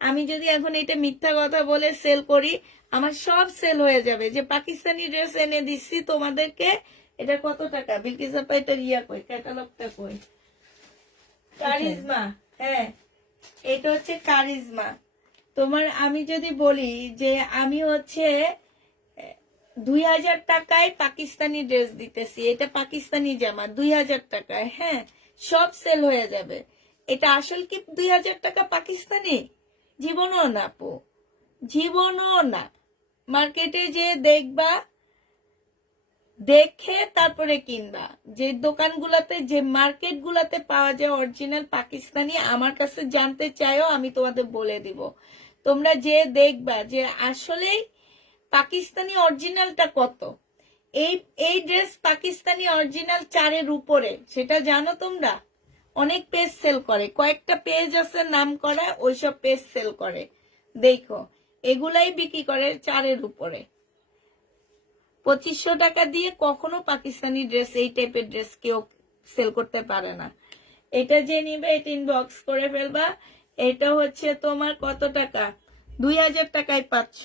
আমি যদি এখন এটা মিথ্যা কথা বলে সেল করি, আমার সব সেল হয়ে যাবে। যে পাকিস্তানি ড্রেস এনে দিচ্ছি তোমাদেরকে, এটা কত টাকা? বিলকিস আপা এটা ইয়া কই, ক্যাটালগটা কই? কারিজমা। হ্যাঁ, এটা হচ্ছে কারিজমা। তোমার আমি যদি বলি যে আমি হচ্ছে 2000 টাকায় পাকিস্তানি ড্রেস দিতেছি, এটা পাকিস্তানি জামা 2000 টাকায়, হ্যাঁ, সব সেল হয়ে যাবে। এটা আসল কি 2000 টাকা পাকিস্তানি? জীবনও না আপু, জীবনও না। মার্কেটে যে দেখবা, দেখে তারপরে কিনবা। যে দোকানগুলোতে, যে মার্কেট গুলাতে পাওয়া যায় অরিজিনাল পাকিস্তানি, আমার কাছে জানতে চাইও, আমি তোমাদের বলে দিব। তোমরা যে দেখবা যে আসলেই পাকিস্তানি অরিজিনালটা কত। এই এই ড্রেস পাকিস্তানি অরিজিনাল 4-এর উপরে, সেটা জানো তোমরা? অনেক পেজ সেল করে, কয়েকটা পেজ আছে নাম করা, ওইসব পেজ সেল করে। দেখো, এগুলাই বিক্রি করে 4-এর উপরে। 2500 টাকা দিয়ে কখনো পাকিস্তানি ড্রেস, এই টাইপের ড্রেস কেউ সেল করতে পারে না। এটা যে নিবে এটা ইনবক্স করে ফেলবা। এটা হচ্ছে তোমার কত টাকা? 2000 টাকায় পাচ্ছ।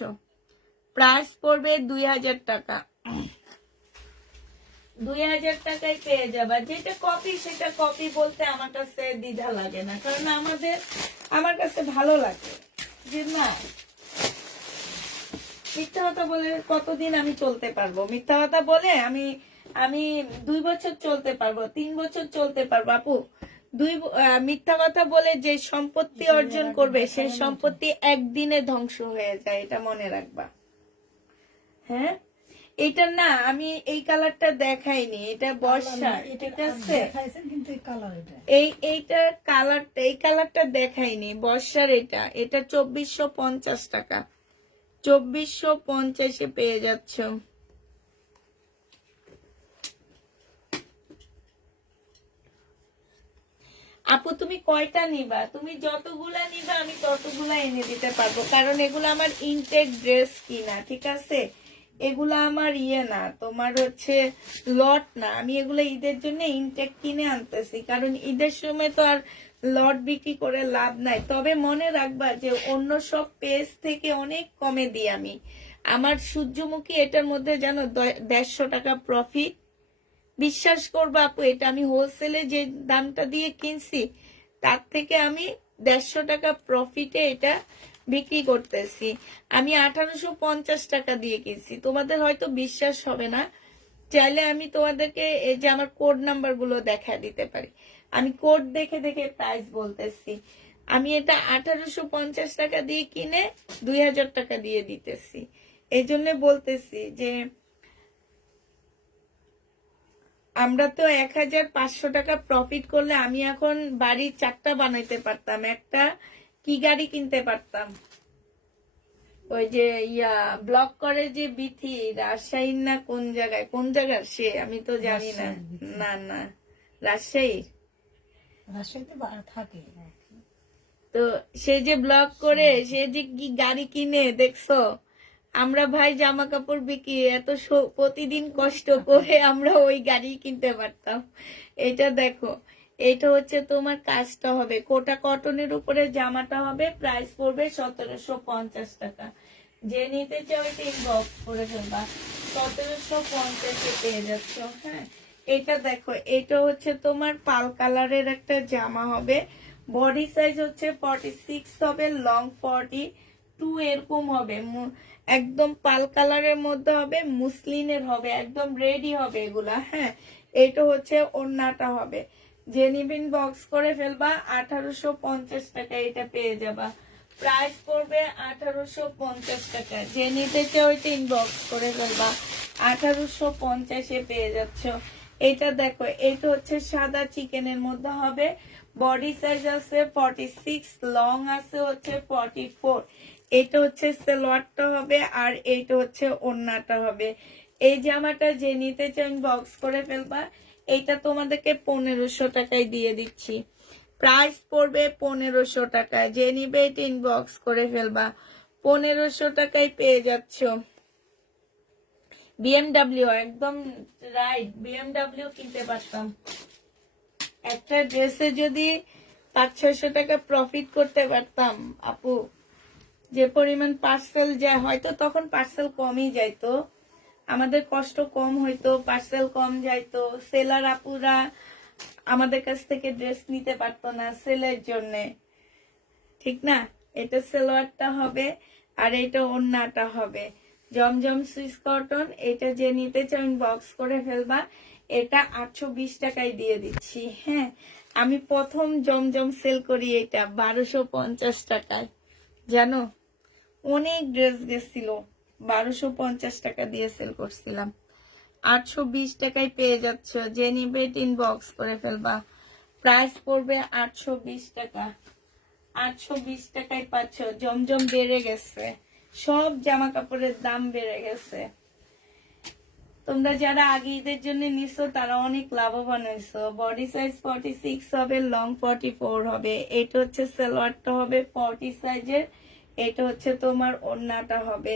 প্রাইস পড়বে 2000 টাকা। 2000 টাকায় পেয়ে যাবা। যেটা কপি সেটা কপি বলতে আমার কাছে দ্বিধা লাগে না, কারণ আমার কাছে ভালো লাগে যে না, মিথ্যা কথা বলে কতদিন আমি চলতে পারবো? মিথ্যা কথা বলে আমি 2 বছর চলতে পারবো, 3 বছর চলতে পারবো আপু। মিথ্যা কথা বলে যে সম্পত্তি অর্জন করবে, সেই সম্পত্তি একদিনে ধ্বংস হয়ে যায়, এটা মনে রাখবা। হ্যাঁ, এটা না, আমি এই কালারটা দেখাইনি, এটা বর্ষা, ঠিক আছে? এই কালারটা দেখাইনি, বর্ষার। এটা 2450 টাকা, 2450-এ পেয়ে যাচ্ছ। আপু তুমি কয়টা নিবা? তুমি যতগুলা নিবা আমি ততগুলা এনে দিতে পারবো, কারণ এগুলো আমার ইনটেক ড্রেস কিনা, ঠিক আছে? এগুলা আমার না, তোমার হচ্ছে লট না। আমি এগুলো ঈদের জন্য ইনটেক কিনে আনতেছি, কারণ ঈদের সময় তো আর লট বিক্রি করে লাভ নাই। তবে মনে রাখবা যে অন্য সব পেজ থেকে অনেক কমে দিই আমি। আমার সূর্যমুখী এটার মধ্যে জানো 150 টাকা প্রফিট। বিশ্বাস করবা আপু, এটা আমি হোলসেলে যে দামটা দিয়ে কিনছি তার থেকে আমি 150 টাকা প্রফিটে এটা বিক্রি করতেছি। আমি 1850 টাকা দিয়ে কিনছি। তোমাদের হয়তো বিশ্বাস হবে না, চাইলে আমি তোমাদেরকে এই যে আমার কোড নাম্বার গুলো দেখা দিতে পারি। আমি কোড দেখে দেখে প্রাইস বলতেছি। আমি এটা 1850 টাকা দিয়ে কিনে 2000 টাকা দিয়ে দিতেছি। এই জন্য বলতেছি যে আমরা তো 1500 টাকা প্রফিট করলে আমি এখন বাড়ি 4টা বানাইতে পারতাম, একটা কি গাড়ি কিনতে পারতাম। ওই যে ব্লক করে যে বিথি, রাজশাহীর না কোন জায়গার সে, আমি তো জানি না। না না, রাজশাহীতে থাকে। তো সে যে ব্লক করে, সে যে কি গাড়ি কিনে দেখছো? আমরা ভাই জামা কাপড় বিক্রি, এত প্রতিদিন কষ্ট করে আমরা ওই গাড়ি কিনতে পারতাম। এটা দেখো, এটা হচ্ছে তোমার কাজটা হবে কোটা কটনের উপরে, জামাটা হবে, প্রাইস পড়বে 1750 টাকা। যে নিতে চাও এটা ইনবক্স করে ফেলবা, 1750-এ পেয়ে যাচ্ছ। হ্যাঁ, এটা দেখো, এটা হচ্ছে তোমার পাল কালারের একটা জামা হবে, বডি সাইজ হচ্ছে 46 হবে, লং 42 এরকম হবে। একদম পাল কালারের মধ্যে হবে, মুসলিনের হবে, একদম রেডি হবে এগুলা। হ্যাঁ, এটা হচ্ছে ওড়নাটা হবে। যে নিবিন বক্স করে ফেলবা, 1850 টাকা এটা পেয়ে যাবা। প্রাইস পড়বে 1850 টাকা। যে নিতে চাও এটা ইনবক্স করে ফেলবা, 1850-এ পেয়ে যাচ্ছ। এটা দেখো, এটা হচ্ছে সাদা চিকেনের মধ্যে হবে, বডি সাইজ আছে 46, লং আছে হচ্ছে 44। এটা হচ্ছে সালোয়ারটা হবে, আর এইটা হচ্ছে ওড়নাটা হবে। এই জামাটা যে নিতে চান বক্স করে ফেলবা। এইটা তোমাদেরকে 1500 টাকায় দিয়ে দিচ্ছি। প্রাইস পড়বে 1500 টাকা। যে নিবে এটা ইনবক্স করে ফেলবা, 1500 টাকায় পেয়ে যাচ্ছ। BMW, একদম রাইট, BMW কিনতে পারতাম। একটা ড্রেসে যদি 500-600 টাকা প্রফিট করতে পারতাম আপু, যে পরিমাণ পার্সেল যায়, হয়তো তখন পার্সেল কমই যাইতো, আমাদের কষ্ট কম হইতো, পার্সেল কম যাইতো, সেলার আপুরা আমাদের কাছ থেকে ড্রেস নিতে পারতো না সেলের জন্য, ঠিক না? এটা সালোয়ারটা হবে, আর এটা ওড়নাটা হবে জমজম সুইস কটন। এটা যে নিতে চাও বক্স করে ফেলবা, এটা 820 টাকায় দিয়ে দিচ্ছি। হ্যাঁ, আমি প্রথম জমজম সেল করি এটা 1250 টাকায়, জানো? অনেক ড্রেস গেছিল, 1250 টাকা দিয়ে সেল করছিলাম। 820 টাকায় পেয়ে যাচ্ছ, যে নিবে ইনবক্স করে ফেলবা। প্রাইস পড়বে 820 টাকা। 820 টাকায় পাচ্ছ। জমজম বেড়ে গেছে, সব জামা কাপড়ের দাম বেড়ে গেছে। তোমরা যারা আগে ঈদের জন্য নিছো তারা অনেক লাভবান হয়েছো। বডি সাইজ 46 হবে, লং 44 হবে। এটা হচ্ছে সালোয়ারটা হবে 40 সাইজের, এটা হচ্ছে তোমার ওড়নাটা হবে।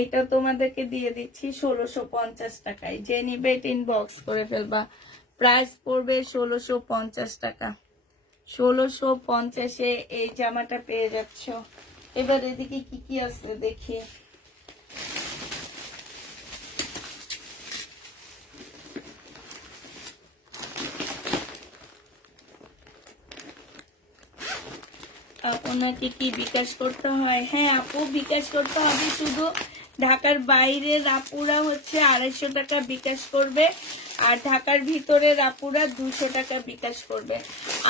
এটা তোমাদেরকে দিয়ে দিচ্ছি 1650 টাকায়। যে নিবে ইনবক্স করে ফেলবা। প্রাইস পড়বে 1650 টাকা। 1650-এ এই জামাটা পেয়ে যাচ্ছ। এবার এদিকে কি কি আছে দেখি। আপনাকে কি বিকাশ করতে হয়? হ্যাঁ আপু, বিকাশ করতে হবে। শুধু ঢাকার বাইরের আপুরা হচ্ছে 250 টাকা বিকাশ করবে, আর ঢাকার ভিতরের আপুরা 200 টাকা বিকাশ করবে।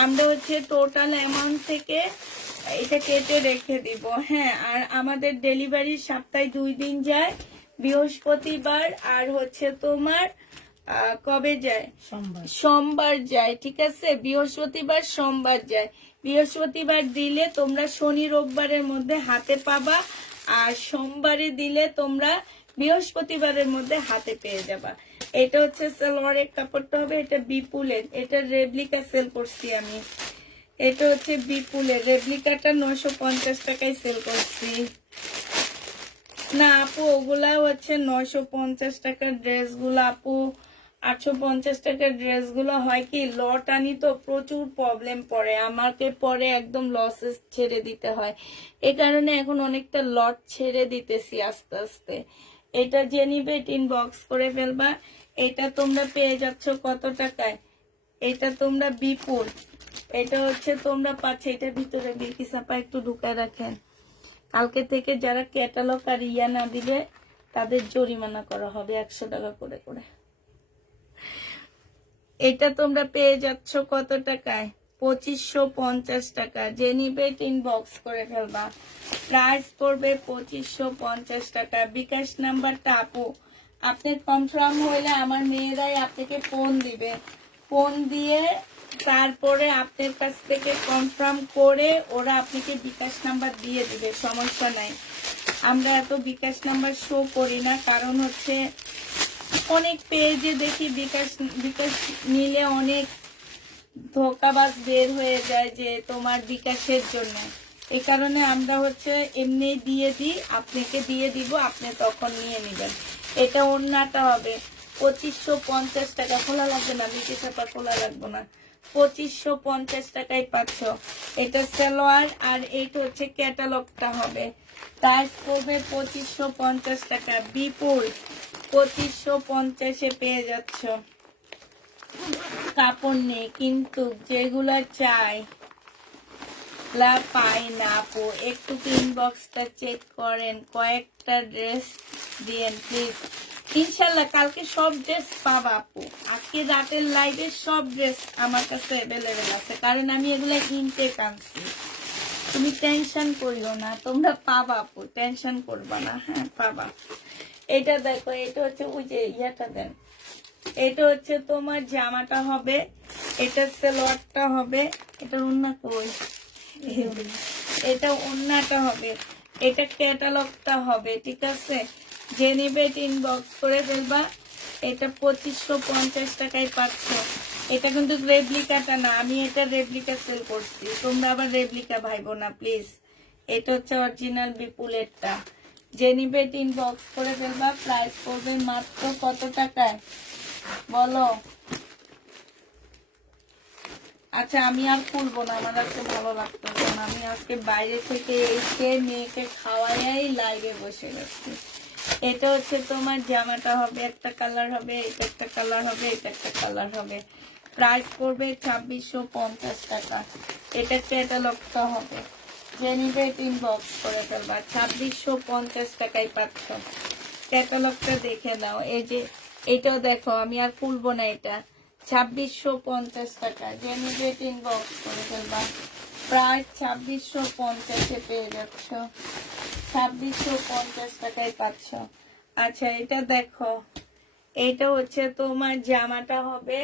আমরা হচ্ছে টোটাল অ্যামাউন্ট থেকে এটা কেটে রেখে দিব। হ্যাঁ, আর আমাদের ডেলিভারি সপ্তাহে 2 দিন যায়, বৃহস্পতিবার আর হচ্ছে তোমার কবে যায়? সোমবার যায়। ঠিক আছে, বৃহস্পতিবার সোমবার যায়। বৃহস্পতিবার দিলে তোমরা শনি রোববারের মধ্যে হাতে পাবা, আর সোমবারে দিলে তোমরা বৃহস্পতিবারের মধ্যে হাতে পেয়ে যাবা। এটা হচ্ছে সালোয়ারের কাপড়টা হবে, এটা বিপুলের, এটা রেপ্লিকা সেল করছি আমি। এটা হচ্ছে বিপুলের রেপ্লিকাটা 950 টাকায় সেল করছি। না আপু, ওগুলা হচ্ছে 950 টাকার ড্রেস গুলো আপু। 850 টাকার ড্রেস গুলো হয় কি, লট আনি তো প্রচুর প্রবলেম পড়ে আমাকে, পরে একদম লসেস ছেড়ে দিতে হয়। এই কারণে এখন অনেকটা লট ছেড়ে দিতেছি আস্তে আস্তে। এটা যে নিবে ইনবক্স করে ফেলবা। এটা তোমরা পেয়ে যাচ্ছ কত টাকায়? এটা তোমরা বিপুল, এটা হচ্ছে তোমরা পাচ্ছ। এটার ভিতরে বিলকি চাপা একটু ঢুকায় রাখেন। কালকে থেকে যারা ক্যাটালগ আর ইয়া না দিবে তাদের জরিমানা করা হবে 100 টাকা করে করে। এটা তোমরা পেয়ে যাচ্ছ কত টাকায়? 2550 টাকা। যে নিবে ইনবক্স করে ফেলবা। প্রাইস পড়বে 2550 টাকা। বিকাশ নাম্বারটা আপু আপনি কনফার্ম হইলে আমার মেয়েরাই আপনাকে ফোন দিবে। ফোন দিয়ে তারপরে আপনার কাছ থেকে কনফার্ম করে ওরা আপনাকে বিকাশ নাম্বার দিয়ে দিবে, সমস্যা নাই। আমরা এত বিকাশ নাম্বার শো করি না, কারণ হচ্ছে অনেক পেজে দেখি বিকাশ বিকাশ নিলে অনেক ধোকাবাজ বের হয়ে যায় যে তোমার বিকাশের জন্য। এই কারণে আমরা হচ্ছে এমনি দিয়ে দিই, আপনাকে দিয়ে দিব, আপনি তখন নিয়ে নেবেন। এটা ওড়নাটা হবে 2550 টাকা। খোলা লাগবে না, নিচে চাপা খোলা লাগবে না। 2550 টাকায় পাচ্ছ। এটা সালোয়ার, আর এইটা হচ্ছে ক্যাটালগটা হবে। প্রাইস করবে 2550 টাকা। বিপুল 2550-এ পেয়ে যাচ্ছ। কাপড় নেই, কিন্তু যেগুলা চাই পাই না আপু। একটু ইনবক্সটা চেক করেন, কয়েকটা ড্রেস দিয়েন প্লিজ। ইনশাল্লাহ কালকে সব ড্রেস পাবা আপু। আজকে রাতের লাইভে সব ড্রেস আমার কাছে অ্যাভেলেবেল আছে, কারণ আমি এগুলা ইনটেক আনছি। তুমি টেনশন করিও না, তোমরা পাবা আপু, টেনশন করবা না। হ্যাঁ পাবা। এটা দেখো, এটা হচ্ছে ওই যে ইয়াটা দেন, এটা হচ্ছে তোমার জামাটা হবে, এটা সালোয়ারটা হবে, এটা ওড়না কই, এটা ওড়নাটা হবে, এটা ক্যাটালগটা হবে। ঠিক আছে, যে নিবে ইনবক্স করে ফেলবা। এটা 2550 টাকায় পাচ্ছ। এটা কিন্তু রেপ্লিকাটা না, আমি এটা রেপ্লিকা সেল করছি, তোমরা আবার রেপ্লিকা ভাইবো না প্লিজ। এটা হচ্ছে অরিজিনাল বিপুলেরটা। যে নিবে ইনবক্স করে ফেলবা। প্রাইস পড়বে মাত্র কত টাকায় বলো? আচ্ছা আমি আর খুলবো না, আমার আজকে ভালো লাগতো না। আমি আজকে বাইরে থেকে এসে মেয়েকে খাওয়াই লাইভে বসে গেছি। এটা হচ্ছে তোমার জামাটা হবে, একটা কালার হবে, এটা একটা কালার হবে, এটা একটা কালার হবে। প্রাইস পড়বে 2650 টাকা। এটা ক্যাটালগটা হবে। জেনিভে ইনবক্স করে ফেলবা। 2650 টাকায় পাচ্ছ। ক্যাটালগটা দেখে নাও। এই যে এটাও দেখো, আমি আর খুলবো না এটা। 2650 টাকা, যে নিবে ইনবক্স করে ফেলবা। প্রায় 2650-এ পেয়ে যাচ্ছ, 2650 টাকায় পাচ্ছ। আচ্ছা এটা দেখো, এটা হচ্ছে তোমার জামাটা হবে,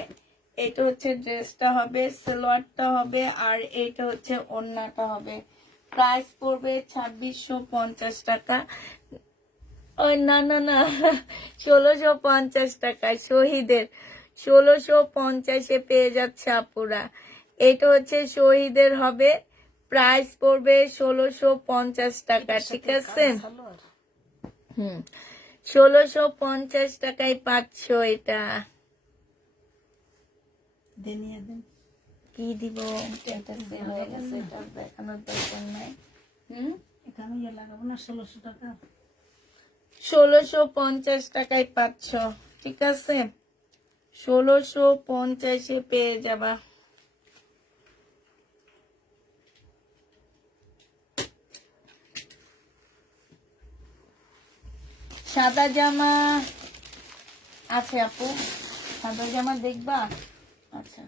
এটা হচ্ছে ড্রেসটা হবে, সালোয়ারটা হবে, আর এটা হচ্ছে ওড়নাটা হবে। প্রাইস পড়বে 2650 টাকা। ওই না না না, 1650 টাকায় শহীদের, 1650-এ পেয়ে যাচ্ছে আপুরা। এটা হচ্ছে শহীদের হবে, প্রাইস পড়বে 1650 টাকা, ঠিক আছে? 1650 টাকায় পাচ্ছ এটা। দেনিয়া দেন কি দিব, এটা সেল হয়ে গেছে, এটা দেখানোর দরকার নাই। এখানে ইয়ে লাগাবো না 1600 টাকা। 1650 টাকায় পাচ্ছ, ঠিক আছে? 1650-এ পেয়ে যাবা। সাদা জামা আছে আপু, সাদা জামা দেখবা? আচ্ছা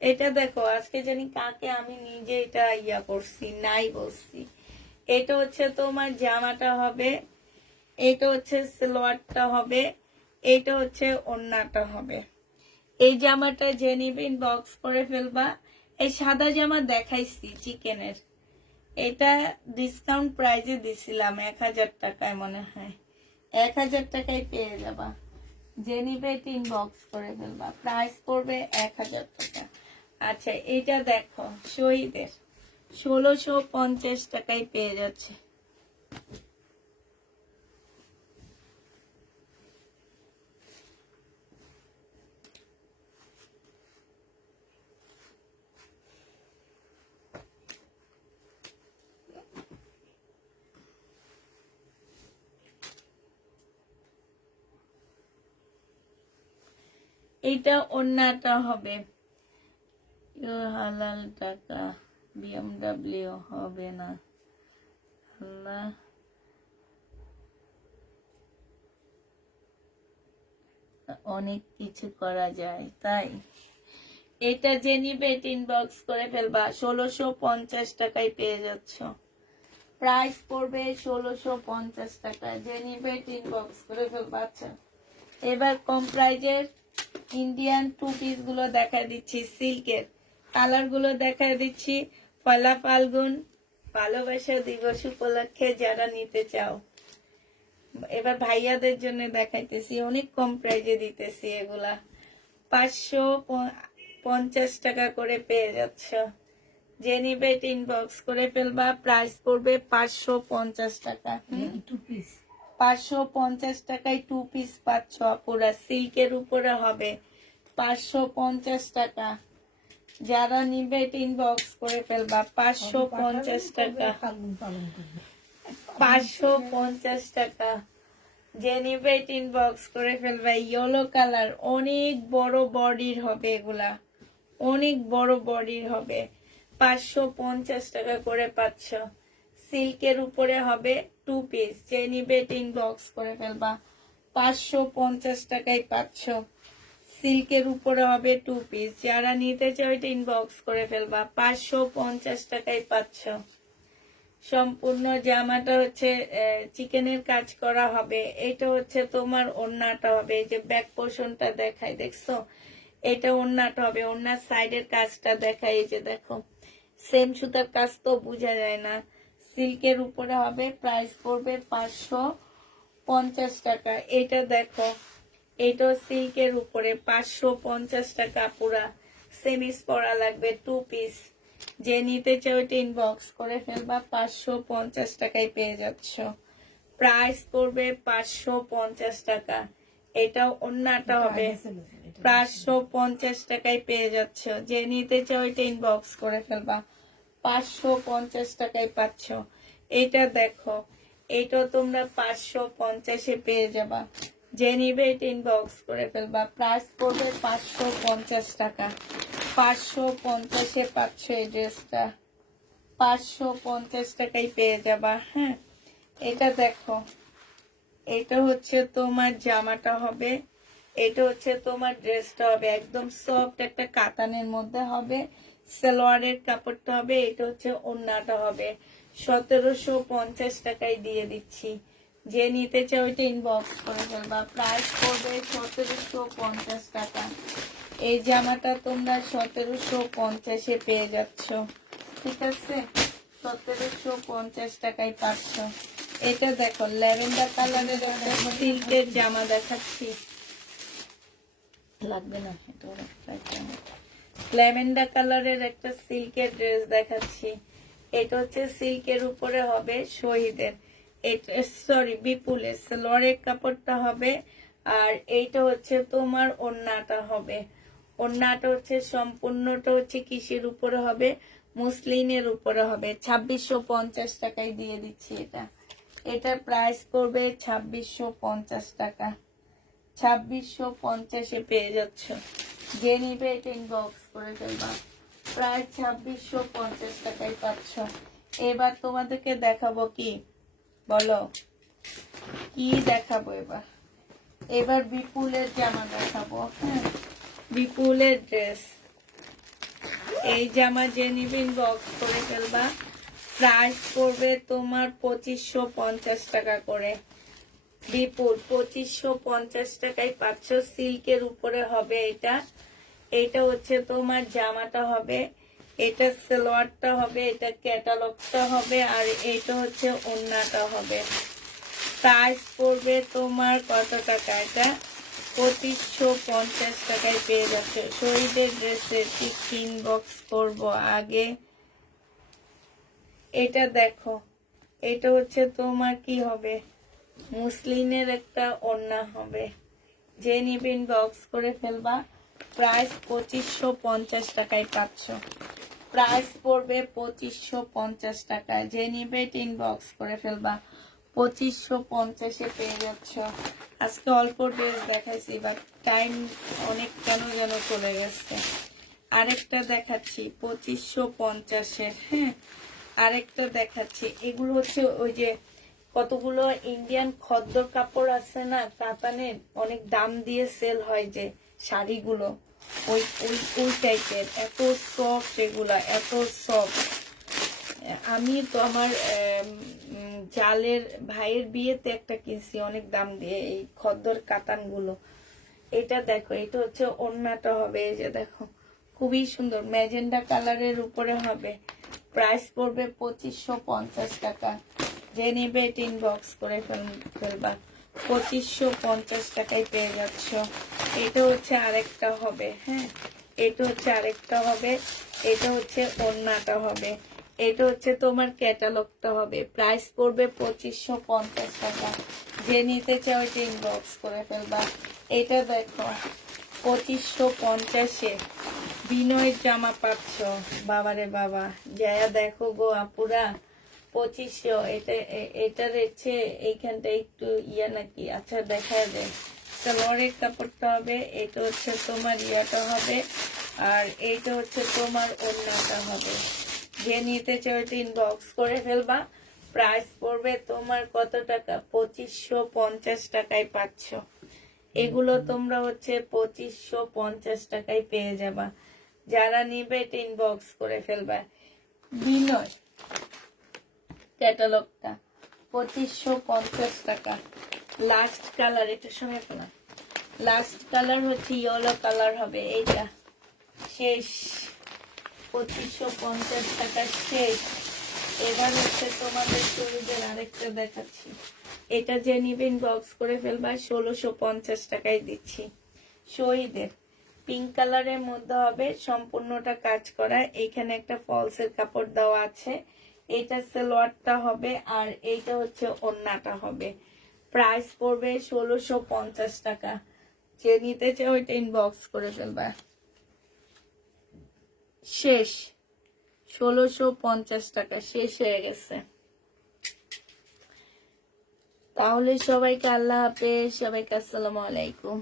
এটা দেখো, আজকে জানি কাকে আমি নিজে এটা করছি, নাই বলছি। এটা হচ্ছে তোমার জামাটা হবে, এটা হচ্ছে সালোয়ারটা হবে, এটা হচ্ছে ওড়নাটা হবে। এই জামাটা যে নিবে ইনবক্স করে ফেলবা। এই সাদা জামা দেখাইছি চিকেনের, এটা ডিসকাউন্ট প্রাইজে দিছিলাম 1000 টাকায়, মনে হয় 1000 টাকায় পেয়ে যাবা। যে নিবে ইনবক্স করে ফেলবা, প্রাইস পড়বে 1000 টাকা। আচ্ছা এটা দেখো, শহীদের 1650 টাকায় পেয়ে যাচ্ছে। এটা ওড়নাটা হবে, হালাল টাকা, বিএমডব্লিউ হবে না, আল্লাহ। অনেক কিছু করা যায় তাই। এটা যে নিবে ইনবক্স করে ফেলবা, 1650 টাকায় পেয়ে যাচ্ছ। প্রাইস পড়বে 1650 টাকা, যে নিবে ইনবক্স করে ফেলবা। আচ্ছা এবার কম প্রাইজের ইন্ডিয়ান টু পিস গুলো দেখা দিচ্ছি, সিল্কের কালার গুলো দেখা দিচ্ছি। পয়লা ফাল্গুন ভালোবাসা দিবস উপলক্ষে যারা নিতে চাও, এবার ভাইয়াদের জন্য দেখাইতেছি, অনেক কম প্রাইজে দিতেছি এগুলা। 550 টাকা করে পেয়ে যাচ্ছ, যে নিবে ইনবক্স করে ফেলবা। প্রাইস পড়বে 550 টাকা। 550 টাকায় 2 পিস পাচ্ছ পুরা, সিল্কের উপরে হবে, 550 টাকা। যারা নিবে ইনবক্স করে ফেলবা, 550 টাকা, 550 টাকা। যে নিবে ইনবক্স করে ফেলবা। ইয়েলো কালার, অনেক বড় বডির হবে এগুলা, অনেক বড় বডির হবে। 550 টাকা করে পাচ্ছ, সিল্কের উপরে হবে 2 পিস। যে নিবে ইনবক্স করে ফেলবা, 550 টাকায় পাচ্ছ, সিল্কের উপরে হবে 2 পিস। যারা নিতে চাও এটা ইনবক্স করে ফেলবা, 550 টাকায় পাচ্ছ। সম্পূর্ণ জামাটা হচ্ছে চিকেনের কাজ করা হবে। এটা হচ্ছে তোমার ওড়নাটা হবে, এই যে ব্যাক পোর্শনটা দেখাই, দেখছো? এটা ওড়নাটা হবে, ওড়নার সাইডের কাজটা দেখাই, এই যে দেখো সেম সুতার কাজ তো বোঝা যায় না। সিল্কের উপরে হবে, প্রাইস পড়বে 550 টাকা। এটা দেখো, এটা সিল্কের উপরে 550 টাকা পুরা, সেমিস পরা লাগবে 2 পিস। যে নিতে চাও এটা ইনবক্স করে ফেলবা, 550 টাকায় পেয়ে যাচ্ছ। প্রাইস পড়বে 550 টাকা। এটাও ওড়নাটা হবে, 550 টাকায় পেয়ে যাচ্ছ। যে নিতে চাও এটা ইনবক্স করে ফেলবা, 550 টাকায় পাচ্ছ। এটা দেখো, এটা তোমরা 550-এ পেয়ে যাবা। যে নিবে এটা ইনবক্স করে ফেলবা, প্রাইস পড়বে 550 টাকা। 550-এ পাচ্ছ এই ড্রেসটা, 550 টাকায় পেয়ে যাবা। হ্যাঁ এটা দেখো, এটা হচ্ছে তোমার জামাটা হবে, এটা হচ্ছে তোমার ড্রেসটা হবে একদম সফট একটা কাতানের মধ্যে হবে, সালোয়ারের কাপড়টা হবে, এটা হচ্ছে ওড়নাটা হবে। 1750 টাকায় দিয়ে দিচ্ছি। যে নিতে চাও ওইটা ইনবক্স করে ফেলবা। প্রাইস পড়বে 1750 টাকা। এই জামাটা তোমরা 1750-এ পেয়ে যাচ্ছ, ঠিক আছে? 1750 টাকায় পাচ্ছ। এটা দেখো ল্যাভেন্ডার কালারের একটা সিল্কের জামা দেখাচ্ছি, লাগবে না, এটা ল্যাভেন্ডার কালারের একটা সিল্কের ড্রেস দেখাচ্ছি। এটা হচ্ছে সিল্কের উপরে হবে শহীদের, এটা সরি বিপুলের সালোয়ারের কাপড়টা হবে। আর এইটা হচ্ছে তোমার ওড়নাটা হবে। ওড়নাটা হচ্ছে সম্পূর্ণটা হচ্ছে কিসের উপরে হবে, মুসলিনের উপরে হবে। 2650 টাকায় দিয়ে দিচ্ছি এটা। এটার প্রাইস পড়বে 2650 টাকা। 2650-এ পেয়ে যাচ্ছ। যে নিবে এটা ইনবক্স করে ফেলবা। প্রায় 2650 টাকায় পাচ্ছ। এবার তোমাদেরকে দেখাবো কি, বলো কি দেখাবো এবার? এবার বিপুলের জামা দেখাবো। হ্যাঁ, বিপুলের ড্রেস। এই জামা যে নিবে ইনবক্স করে ফেলবা। প্রাইস পড়বে তোমার 2550 টাকা করে। বিপুল 2550 টাকায় পাচ্ছ। সিল্কের উপরে হবে এটা। এটা হচ্ছে তোমার জামাটা হবে, এটা সালোয়ারটা হবে, এটা ক্যাটালগটা হবে, আর এটা হচ্ছে ওড়নাটা হবে। প্রাইস পড়বে তোমার কত টাকা? এটা 2550 টাকায় পেয়ে যাচ্ছে। শহীদের ড্রেসের ঠিক ইনবক্স করবো আগে। এটা দেখো, এটা হচ্ছে তোমার কি হবে, মুসলিনের একটা ওড়না হবে। যে নিবে ইনবক্স করে ফেলবা। প্রাইস 2550 টাকায় পাচ্ছ। প্রাইস পড়বে 2550 টাকায়। যে নিবে ইনবক্স করে ফেলবা। 2550-এ পেয়ে যাচ্ছ। আজকে অল্প ড্রেস দেখাইছি, বাট টাইম অনেক কেন যেন চলে গেছে। আরেকটা দেখাচ্ছি 2550-এর। হ্যাঁ, আরেকটা দেখাচ্ছি। এগুলো হচ্ছে ওই যে কতগুলো ইন্ডিয়ান খদ্দর কাপড় আছে না কাতানের, অনেক দাম দিয়ে সেল হয় যে শাড়িগুলো, ওই ওই ওই টাইপের। এত সফট এগুলা, এত সফট। আমি তো আমার জালের ভাইয়ের বিয়েতে একটা কিনছি অনেক দাম দিয়ে, এই খদ্দর কাতানগুলো। এটা দেখো, এটা হচ্ছে ওড়নাটা হবে। এই যে দেখো, খুবই সুন্দর ম্যাজেন্ডা কালারের উপরে হবে। প্রাইস পড়বে 2550 টাকা। যে নিবে এটা ইনবক্স করে ফেলবা। 2550 টাকায় পেয়ে যাচ্ছ। এটা হচ্ছে আরেকটা হবে। হ্যাঁ, এটা হচ্ছে আরেকটা হবে। এটা হচ্ছে ওড়নাটা হবে। এটা হচ্ছে তোমার ক্যাটালগটা হবে। প্রাইস পড়বে 2550 টাকা। যে নিতে চাও এটা ইনবক্স করে ফেলবা। এটা দেখো 2550-এ বিনয়ের জামা পাচ্ছ। বাবারে বাবা, যায়া দেখো গো আপুরা, 2500। এটার হচ্ছে এইখানটা একটু ইয়া নাকি, আচ্ছা দেখা যায়। সালোয়ারের কাপড়টা হবে, এটা হচ্ছে তোমার ইয়াটা হবে, আর এইটা হচ্ছে তোমার ওড়নাটা হবে। যে নিতে চাও এটা ইনবক্স করে ফেলবা। প্রাইস পড়বে তোমার কত টাকা? 2550 টাকায় পাচ্ছ। এগুলো তোমরা হচ্ছে 2550 টাকায় পেয়ে যাবা। যারা নিবে এটা ইনবক্স করে ফেলবা। বিনয় ক্যাটালগটা 2550 টাকা। লাস্ট কালার, এটা সময় পেলাম। লাস্ট কালার হচ্ছে ইয়েলো কালার হবে। এইটা শেষ। 2550 টাকা শেষ। এবার হচ্ছে তোমাদের শরীরের আরেকটা দেখাচ্ছি। এটা যে নিবে ইনবক্স করে ফেলবা। 1650 টাকায় দিচ্ছি। শহীদের পিঙ্ক কালারের মধ্যে হবে, সম্পূর্ণটা কাজ করা। এখানে একটা ফলসের কাপড় দেওয়া আছে। এটা সালোয়ারটা হবে, আর এইটা হচ্ছে ওড়নাটা হবে। প্রাইস পড়বে 1650 টাকা। যে নিতে চাও ওইটা ইনবক্স করে ফেলবা। শেষ। 1650 টাকা শেষ হয়ে গেছে। তাহলে সবাইকে আল্লাহ হাফেজ, সবাইকে আসসালামু আলাইকুম।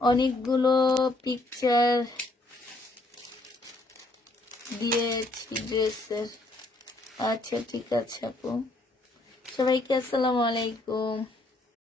অনেকগুলো পিকচার দিয়েছি ড্রেসের। আচ্ছা ঠিক আছে আপু। সবাইকে আসসালামু আলাইকুম।